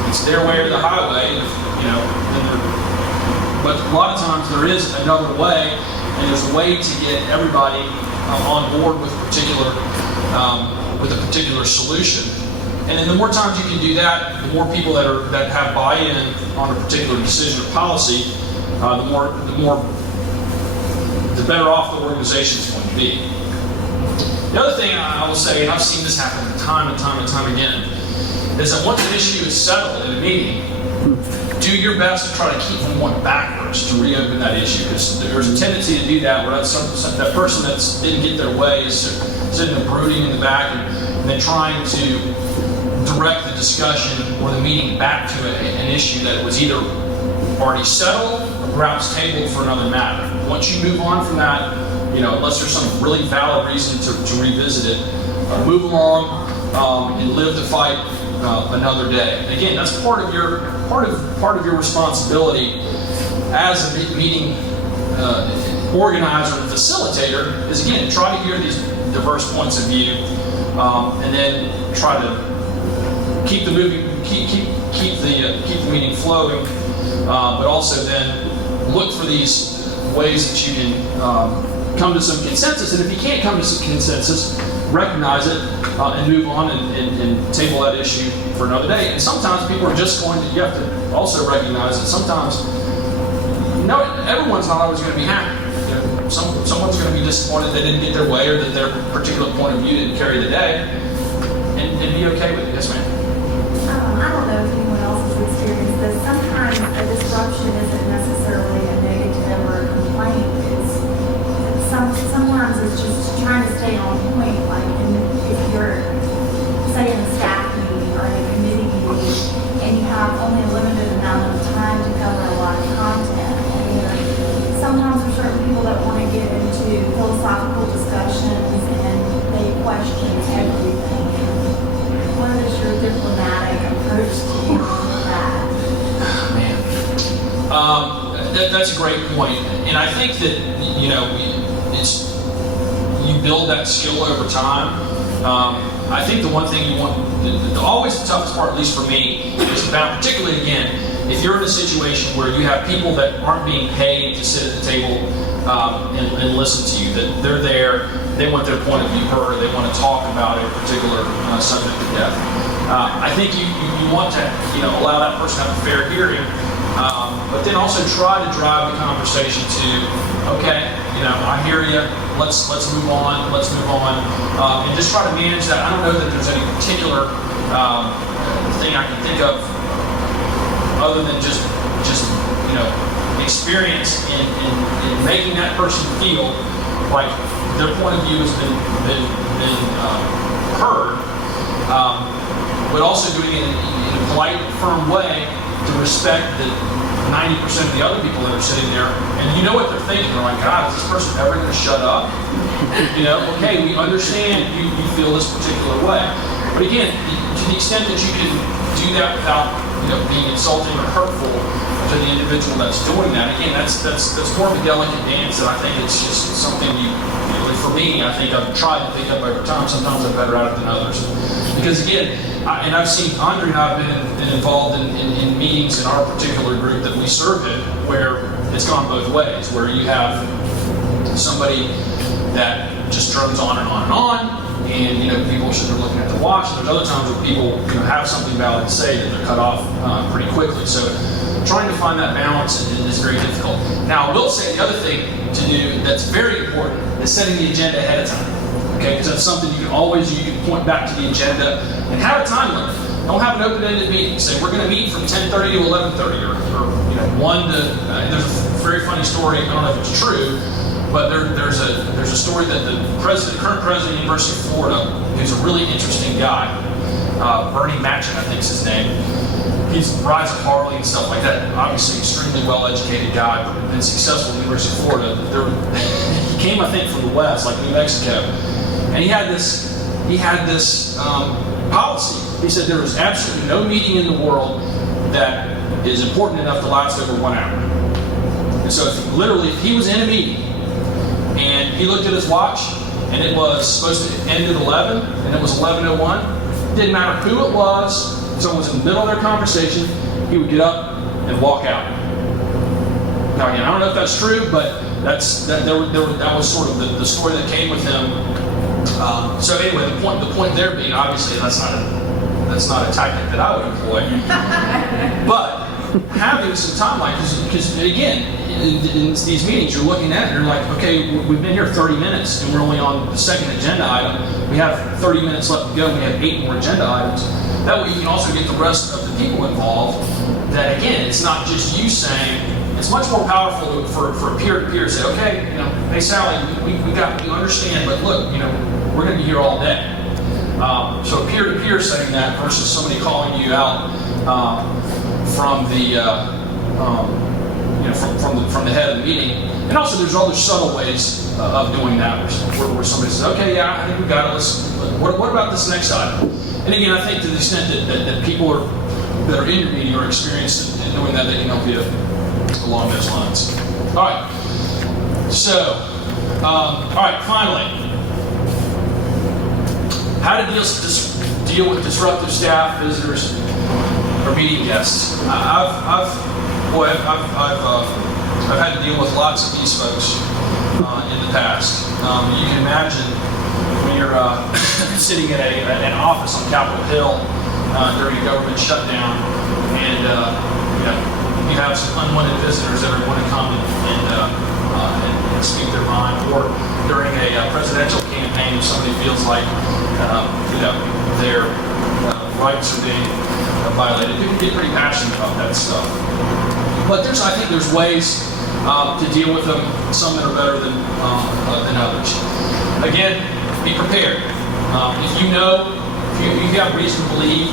it's their way or the highway, but a lot of times there is another way, and there's a way to get everybody on board with a particular solution. And then the more times you can do that, the more people that have buy-in on a particular decision or policy, the better off the organization is going to be. The other thing I will say, and I've seen this happen time and time again, is that once an issue is settled in a meeting, do your best to try to keep from going backwards to reopen that issue, because there's a tendency to do that where that person that didn't get their way is sitting there brooding in the back and then trying to direct the discussion or the meeting back to an issue that was either already settled or perhaps tabled for another matter. Once you move on from that, unless there's some really valid reason to revisit it, move along and live to fight another day. And again, that's part of your responsibility as a meeting organizer and facilitator. Is again try to hear these diverse points of view, and then try to keep the meeting flowing, but also then look for these ways that you can come to some consensus. And if you can't come to some consensus, recognize it and move on and table that issue for another day. And sometimes people are just going to, you have to also recognize that sometimes, everyone's not always going to be happy. Someone's going to be disappointed they didn't get their way or that their particular point of view didn't carry the day, and be okay with it. Yes, ma'am. I don't know if anyone else has experienced this. Sometimes a disruption isn't necessarily a negative or a complaint. It's sometimes it's just trying to stay on point, like, if you're, say, in a staff meeting or in a committee meeting, and you have only a limited amount of time to cover a lot of content, and sometimes there's certain people that want to get into philosophical discussions and they question everything. What is your diplomatic approach to dealing with that? Man. That's a great point. And I think that, you know, you build that skill over time. I think the one thing you want, always the toughest part, at least for me, is about, particularly again, if you're in a situation where you have people that aren't being paid to sit at the table and listen to you, that they're there, they want their point of view heard, they want to talk about a particular subject of death. I think you want to, you know, allow that person to have a fair hearing, but then also try to drive the conversation to, okay, you know, I hear you. Let's move on. And just try to manage that. I don't know that there's any particular thing I can think of other than just you know, experience in making that person feel like their point of view has been heard, but also doing it in a polite, firm way to respect that 90% of the other people that are sitting there, and you know what they're thinking. They're like, God, is this person ever going to shut up? You know, okay, we understand you feel this particular way. But again, to the extent that you can do that without, you know, being insulting or hurtful to the individual that's doing that, again, that's more of a delicate dance, and I think it's just something for me, I think I've tried to pick up over time. Sometimes I'm better at it than others. Because again, and I've seen, Andre and I have been involved in meetings in our particular group that we serve in, where it's gone both ways, where you have somebody that just drones on and on and on, and you know, people should be looking at the watch. And there's other times where people, you know, have something valid to say that they're cut off pretty quickly. So trying to find that balance is very difficult. Now, I will say the other thing to do that's very important is setting the agenda ahead of time. Okay, because that's something you can point back to the agenda and have a time limit. Don't have an open-ended meeting. Say we're going to meet from 10:30 to 11:30, or you know, 1 to. There's a very funny story. I don't know if it's true, but there's a story that the current president of the University of Florida, who's a really interesting guy, Bernie Manchin, I think is his name. He rides a Harley and stuff like that. Obviously, extremely well-educated guy, but been successful at the University of Florida. He came, I think, from the West, like New Mexico, and he had this policy. He said there was absolutely no meeting in the world that is important enough to last over 1 hour. And so, if he was in a meeting and he looked at his watch and it was supposed to end at 11 and it was 11:01, didn't matter who it was. Someone was in the middle of their conversation, he would get up and walk out. Now again, I don't know if that's true, but that was sort of the story that came with him. So anyway, the point there being, obviously that's not a tactic that I would employ. But having some timeline, because again, in these meetings, you're looking at it, and you're like, okay, we've been here 30 minutes, and we're only on the second agenda item. We have 30 minutes left to go, and we have 8 more agenda items. That way you can also get the rest of the people involved. That again, it's not just you saying, it's much more powerful for a peer-to-peer to say, okay, you know, hey Sally, we understand, but look, you know, we're going to be here all day. So a peer-to-peer saying that versus somebody calling you out from the from the head of the meeting. And also there's other subtle ways of doing that where somebody says, okay, yeah, I think we got it. What about this next item? And again, I think to the extent that people that are in your meeting are experienced in doing that, they can help you along those lines. All right. So, all right, finally. How to deal with disruptive staff, visitors, or meeting guests. I've had to deal with lots of these folks in the past. You can imagine when you're sitting in an office on Capitol Hill during a government shutdown, and you have some unwanted visitors that want to come and speak their mind, or during a presidential campaign, if somebody feels like their rights are being violated, people get pretty passionate about that stuff. But I think there's ways to deal with them. Some that are better than others. Again, be prepared. If you know, if you have reason to believe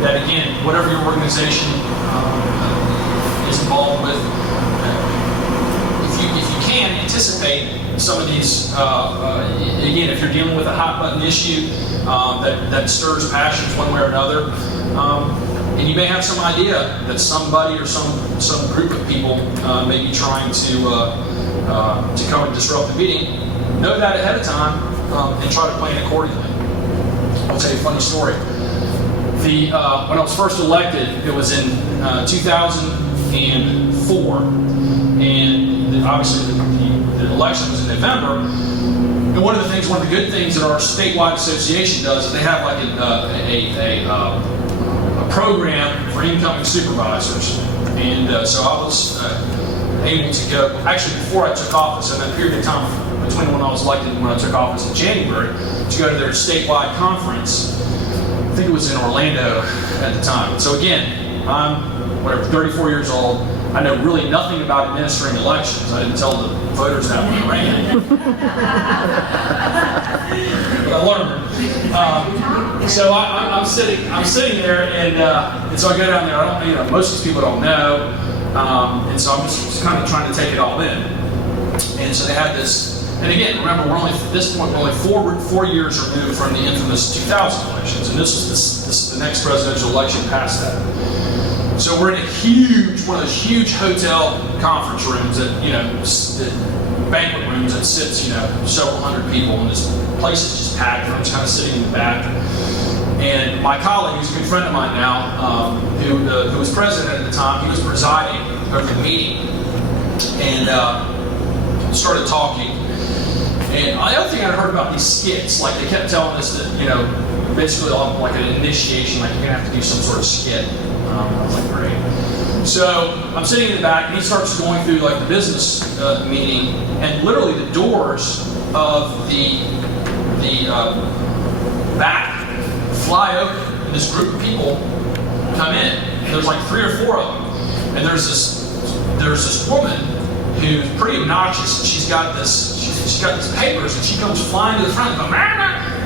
that, again, whatever your organization is involved with, if you can anticipate some of these, again, if you're dealing with a hot button issue that stirs passions one way or another, and you may have some idea that somebody or some group of people may be trying to come and disrupt the meeting, know that ahead of time and try to plan accordingly. I'll tell you a funny story. When I was first elected, it was in 2004, and obviously the election was in November. And one of the good things that our statewide association does is they have like a program for incoming supervisors. And so I was able to go, actually before I took office, in that period of time between when I was elected and when I took office in January, to go to their statewide conference. I think it was in Orlando at the time. So again, I'm 34 years old. I know really nothing about administering elections. I didn't tell the voters that when I ran. But I learned. So I'm sitting there, and so I go down there. I don't, most of these people don't know, and so I'm just kind of trying to take it all in. And so they had this. And again, remember, at this point, we're only four years removed from the infamous 2000 elections, and this was the next presidential election past that. So we're in one of those huge hotel conference rooms that, banquet rooms that sits, several hundred people, and this place is just packed, and I'm just kind of sitting in the back. And my colleague, who's a good friend of mine now, who was president at the time, he was presiding over the meeting, and started talking. And the other thing I heard about these skits, like they kept telling us that, basically like an initiation, like you're gonna have to do some sort of skit. I was like, great. So I'm sitting in the back, and he starts going through like the business meeting, and literally the doors of the back fly open, and this group of people come in. And there's like 3 or 4 of them, and there's this woman who's pretty obnoxious, and she's got these papers, and she comes flying to the front and goes,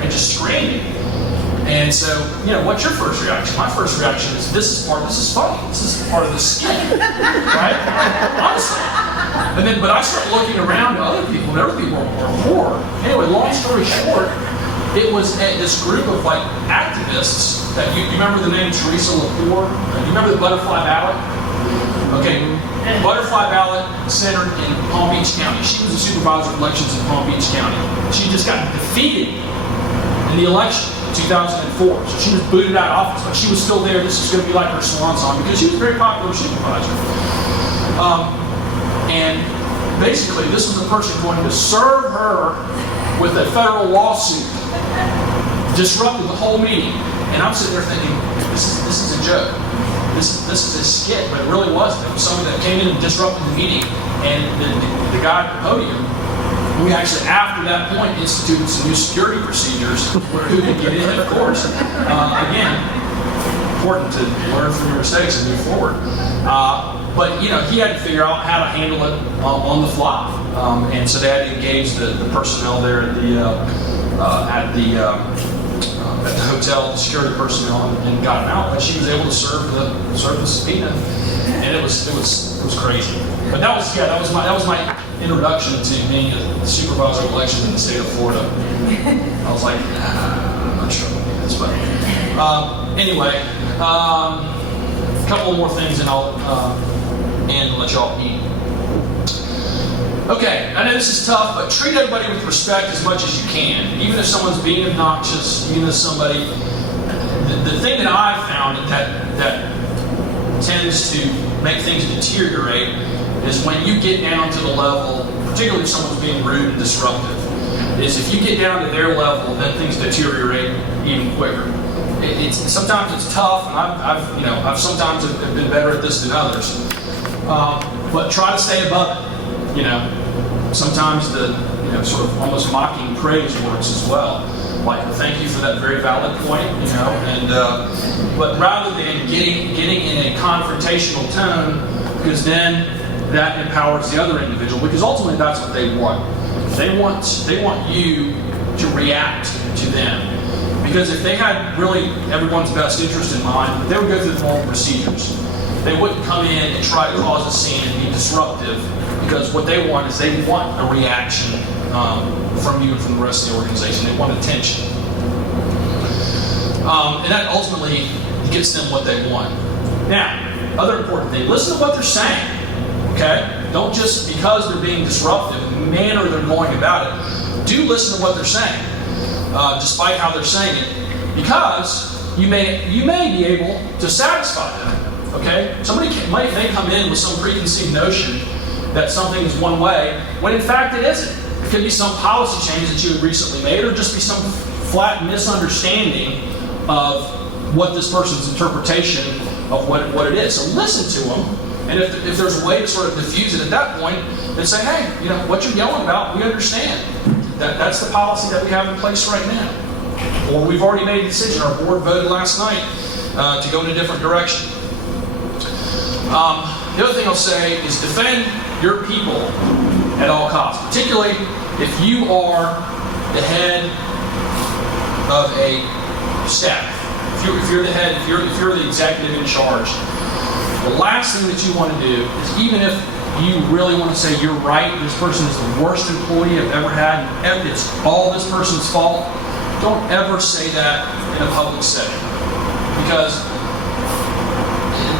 and just screaming. And so, what's your first reaction? My first reaction is, this is funny. This is part of the skit, right? Honestly. But I start looking around at other people, and other people are poor. Anyway, long story short, it was this group of like activists that you remember the name Teresa Lepore? You remember the Butterfly Ballot? Okay, Butterfly Ballot centered in Palm Beach County. She was a supervisor of elections in Palm Beach County. She just got defeated in the election. 2004. So she was booted out of office, but she was still there. This is going to be like her swan song because she was a very popular supervisor. And basically, this was a person going to serve her with a federal lawsuit, disrupted the whole meeting. And I'm sitting there thinking, this is a joke. This is a skit, but it really wasn't. It was someone that came in and disrupted the meeting, and the guy at the podium. We actually, after that point, instituted some new security procedures where who could get in, of course. Again, important to learn from your mistakes and move forward. But he had to figure out how to handle it on the fly. And so they had to engage the personnel there at the hotel, the security personnel, and got them out. But she was able to serve the subpoena, and it was crazy. But that was my introduction to being a supervisor of elections in the state of Florida. I was like, I'm not sure about this, but anyway, a couple more things, and I'll end and let y'all eat. Okay, I know this is tough, but treat everybody with respect as much as you can. Even if someone's being obnoxious, even if somebody, the thing that I've found that tends to make things deteriorate is when you get down to the level, particularly if someone's being rude and disruptive, is if you get down to their level, then things deteriorate even quicker. Sometimes it's tough, and I've sometimes have been better at this than others. But try to stay above it. Sometimes the sort of almost mocking praise works as well. Like, thank you for that very valid point, but rather than getting in a confrontational tone, because then that empowers the other individual, because ultimately that's what they want. They want you to react to them. Because if they had really everyone's best interest in mind, they would go through the normal procedures. They wouldn't come in and try to cause a scene and be disruptive, because what they want is they want a reaction from you and from the rest of the organization. They want attention. And that ultimately gets them what they want. Now, other important thing, listen to what they're saying. Okay? Don't just, because they're being disruptive, the manner they're going about it, do listen to what they're saying, despite how they're saying it, because you may be able to satisfy them. Okay? Somebody may come in with some preconceived notion that something is one way, when in fact it isn't. It could be some policy change that you had recently made, or just be some flat misunderstanding of what this person's interpretation of what it is. So listen to them, and if there's a way to sort of diffuse it at that point, then say, hey, what you're yelling about, we understand. That's the policy that we have in place right now. Or we've already made a decision. Our board voted last night to go in a different direction. The other thing I'll say is defend your people at all costs, particularly if you are the head of a staff. If you're the head, if you're the executive in charge, the last thing that you want to do is, even if you really want to say you're right, this person is the worst employee I've ever had, and it's all this person's fault, don't ever say that in a public setting. Because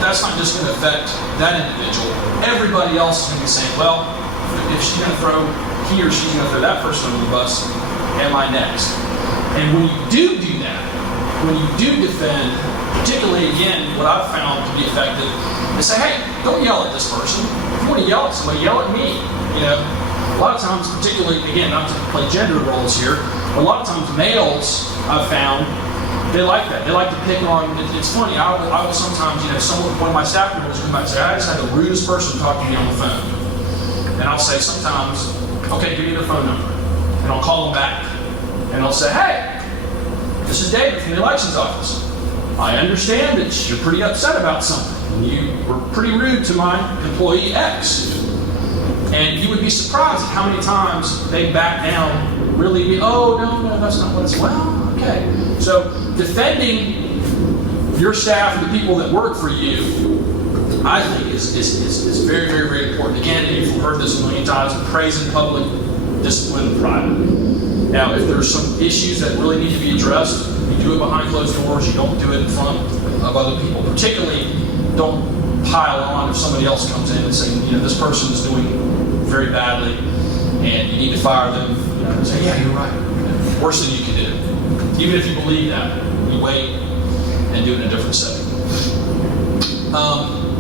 that's not just going to affect that individual. Everybody else is going to be saying, well, if she's going to throw, he or she's going to throw that person under the bus, am I next? And when you do that, when you do defend, particularly, again, what I've found to be effective, is say, hey, don't yell at this person. If you want to yell at somebody, yell at me. A lot of times, particularly, again, not to play gender roles here, but a lot of times males, I've found, they like that. They like to pick on. It's funny. I will sometimes, one of my staff members come back and say, I just had the rudest person talk to me on the phone. And I'll say sometimes, okay, give me their phone number. And I'll call them back. And I'll say, hey, this is David from the elections office. I understand that you're pretty upset about something. You were pretty rude to my employee X. And you would be surprised at how many times they back down, really, oh, no, that's not what it's, well, okay. So defending your staff, the people that work for you, I think is very, very, very important. Again, you've heard this a million times, praise in public, discipline in private. Now, if there's some issues that really need to be addressed, you do it behind closed doors, you don't do it in front of other people. Particularly, don't pile on if somebody else comes in and saying, this person is doing very badly and you need to fire them. Say, yeah, you're right. Worst thing you can do. Even if you believe that, you wait and do it in a different setting.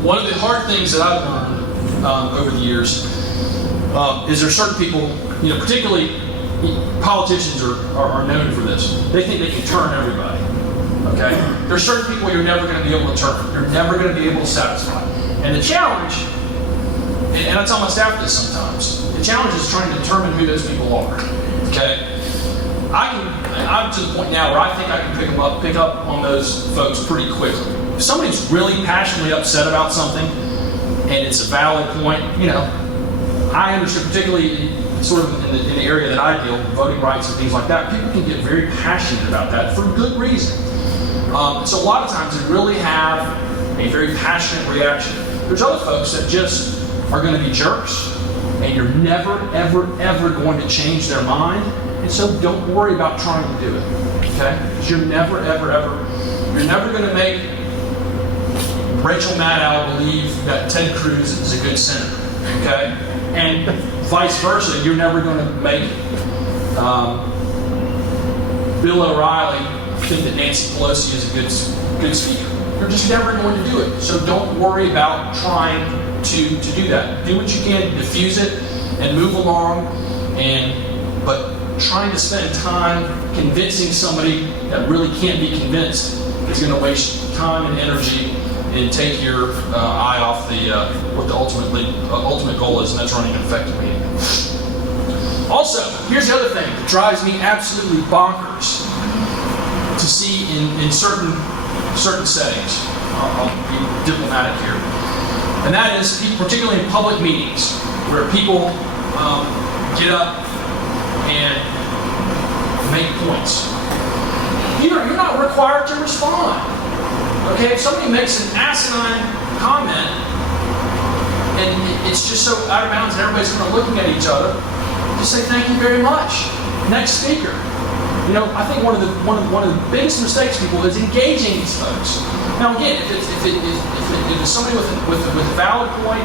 One of the hard things that I've learned over the years is there are certain people, particularly politicians are known for this. They think they can turn everybody. Okay? There are certain people you're never going to be able to turn. You're never going to be able to satisfy. And the challenge, and I tell my staff this sometimes, the challenge is trying to determine who those people are. Okay? I'm to the point now where I think I can pick up on those folks pretty quickly. If somebody's really passionately upset about something, and it's a valid point, I understand, particularly sort of in the area that I deal with, voting rights and things like that, people can get very passionate about that for good reason. So a lot of times they really have a very passionate reaction. There's other folks that just are going to be jerks, and you're never, ever, ever going to change their mind, and so don't worry about trying to do it, okay? Because you're never, ever, ever, you're never going to make Rachel Maddow believe that Ted Cruz is a good senator, okay? And vice versa, you're never going to make Bill O'Reilly think that Nancy Pelosi is a good speaker. You're just never going to do it. So don't worry about trying to do that. Do what you can to diffuse it and move along, but trying to spend time convincing somebody that really can't be convinced is going to waste time and energy and take your eye off what the ultimate goal is, and that's running an effective meeting. Also, here's the other thing that drives me absolutely bonkers to see in certain settings. I'll be diplomatic here. And that is, particularly in public meetings, where people get up and make points. You're not required to respond. Okay, if somebody makes an asinine comment and it's just so out of bounds and everybody's kind of looking at each other, just say thank you very much. Next speaker. You know, I think one of the biggest mistakes people is engaging these folks. Now again, if it's somebody with a valid point,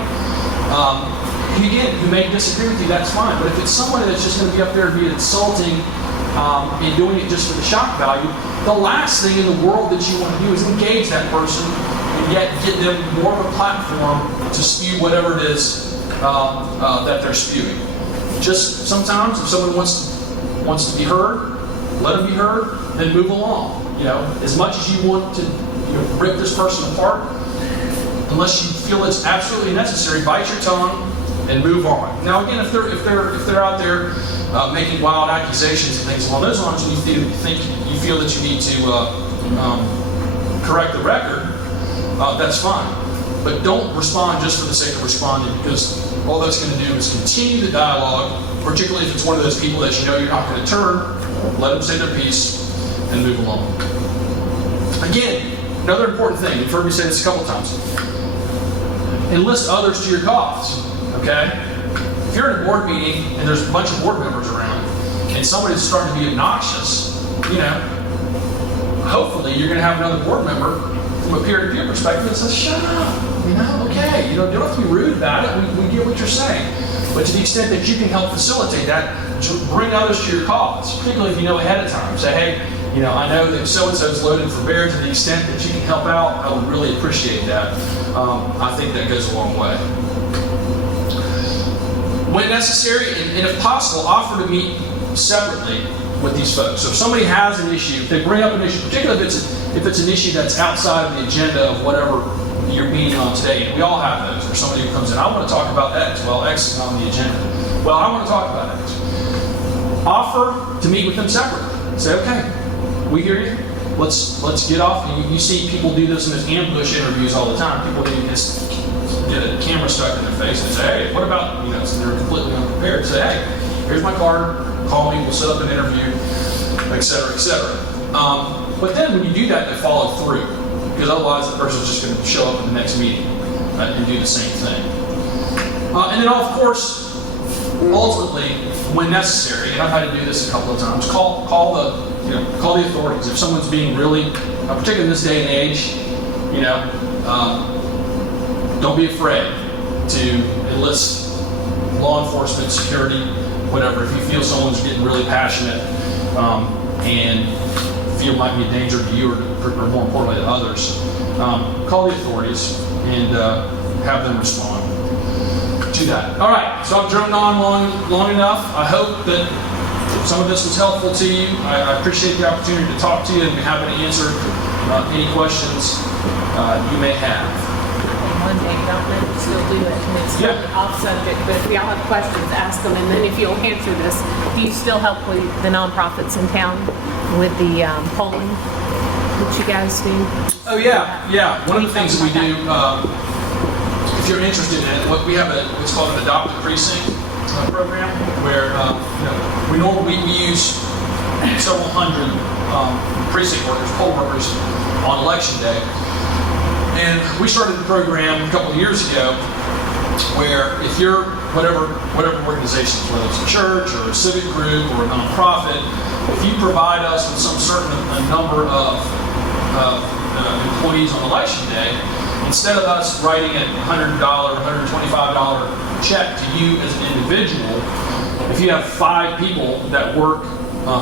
who may disagree with you, that's fine. But if it's somebody that's just going to be up there and be insulting and doing it just for the shock value, the last thing in the world that you want to do is engage that person and yet get them more of a platform to spew whatever it is that they're spewing. Just sometimes, if someone wants to be heard, let them be heard, then move along. You know, as much as you want to rip this person apart, unless you feel it's absolutely necessary, bite your tongue and move on. Now, again, if they're out there making wild accusations and things along those lines, and you feel that you need to correct the record, that's fine. But don't respond just for the sake of responding, because all that's going to do is continue the dialogue, particularly if it's one of those people that you know you're not going to turn. Let them say their piece and move along. Again, another important thing, you've heard me say this a couple times. Enlist others to your cause, okay? If you're in a board meeting and there's a bunch of board members around and somebody's starting to be obnoxious, hopefully you're going to have another board member from a peer-to-peer perspective that says, shut up, okay, you don't have to be rude about it, we get what you're saying. But to the extent that you can help facilitate that, bring others to your cause, particularly if you know ahead of time. Say, hey, I know that so-and-so's loaded for bear. To the extent that you can help out, I would really appreciate that. I think that goes a long way. When necessary, and if possible, offer to meet separately with these folks. So if somebody has an issue, if they bring up an issue, particularly if it's an issue that's outside of the agenda of whatever you're meeting on today, and we all have those, or somebody who comes in, I want to talk about X. Well, X is on the agenda. Well, I want to talk about X. Offer to meet with them separately. Say, okay, we hear you. Let's get off. And you see people do this in those ambush interviews all the time. People just get a camera stuck in their face and say, hey, what about, so they're completely unprepared. Say, hey, here's my card. Call me. We'll set up an interview, et cetera, et cetera. But then when you do that, they follow through. Because otherwise the person's just going to show up at the next meeting and do the same thing. And then, of course, ultimately, when necessary, and I've had to do this a couple of times, call the authorities. If someone's being really, particularly in this day and age, don't be afraid to enlist law enforcement, security, whatever. If you feel someone's getting really passionate and feel might be a danger to you or more importantly to others, call the authorities and have them respond to that. All right, so I've droned on long enough. I hope that some of this was helpful to you. I appreciate the opportunity to talk to you and be happy to answer any questions you may have. One day, don't let them still do it. And it's off subject, but if y'all have questions, ask them. And then if you'll answer this, do you still help with the nonprofits in town with the polling that you guys do? Oh yeah. One of the things that we do, if you're interested in it, we have what's called an adopted precinct program, where we use several hundred precinct workers, poll workers, on election day. And we started the program a couple of years ago where if you're whatever organization, whether it's a church or a civic group or a nonprofit, if you provide us with some certain number of employees on election day, instead of us writing a $100, $125 check to you as an individual, if you have 5 people that work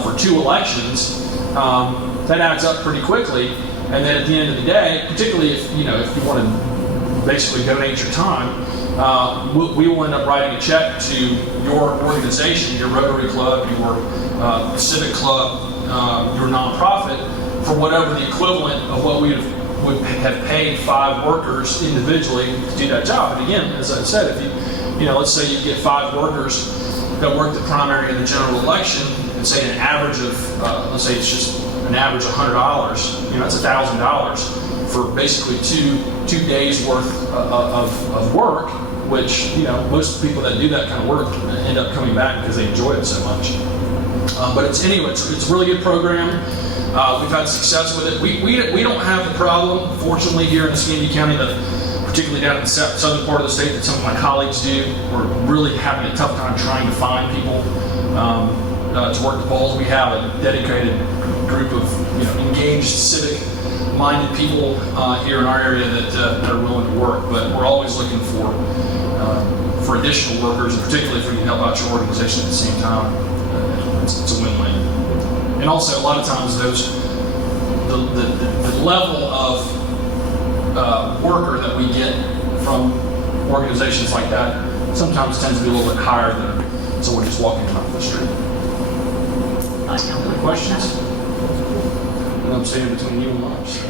for 2 elections, that adds up pretty quickly. And then at the end of the day, particularly if you want to basically donate your time, we will end up writing a check to your organization, your Rotary Club, your civic club, your nonprofit, for whatever the equivalent of what we would have paid 5 workers individually to do that job. And again, as I said, if let's say you get 5 workers that work the primary and the general election, and say an average of, let's say it's just an average of $100, you know, that's $1,000 for basically two days worth of work, which, you know, most people that do that kind of work end up coming back because they enjoy it so much. But it's a really good program. We've had success with it. We don't have the problem, fortunately, here in Escambia County, particularly down in the southern part of the state, that some of my colleagues do. We're really having a tough time trying to find people to work the polls. We have a dedicated group of, you know, engaged, civic-minded people here in our area that are willing to work. But we're always looking for additional workers, and particularly if we can help out your organization at the same time. It's a win-win. And also, a lot of times, the level of worker that we get from organizations like that sometimes tends to be a little bit higher than someone just walking off the street. Any questions? I'm standing between you and lunch.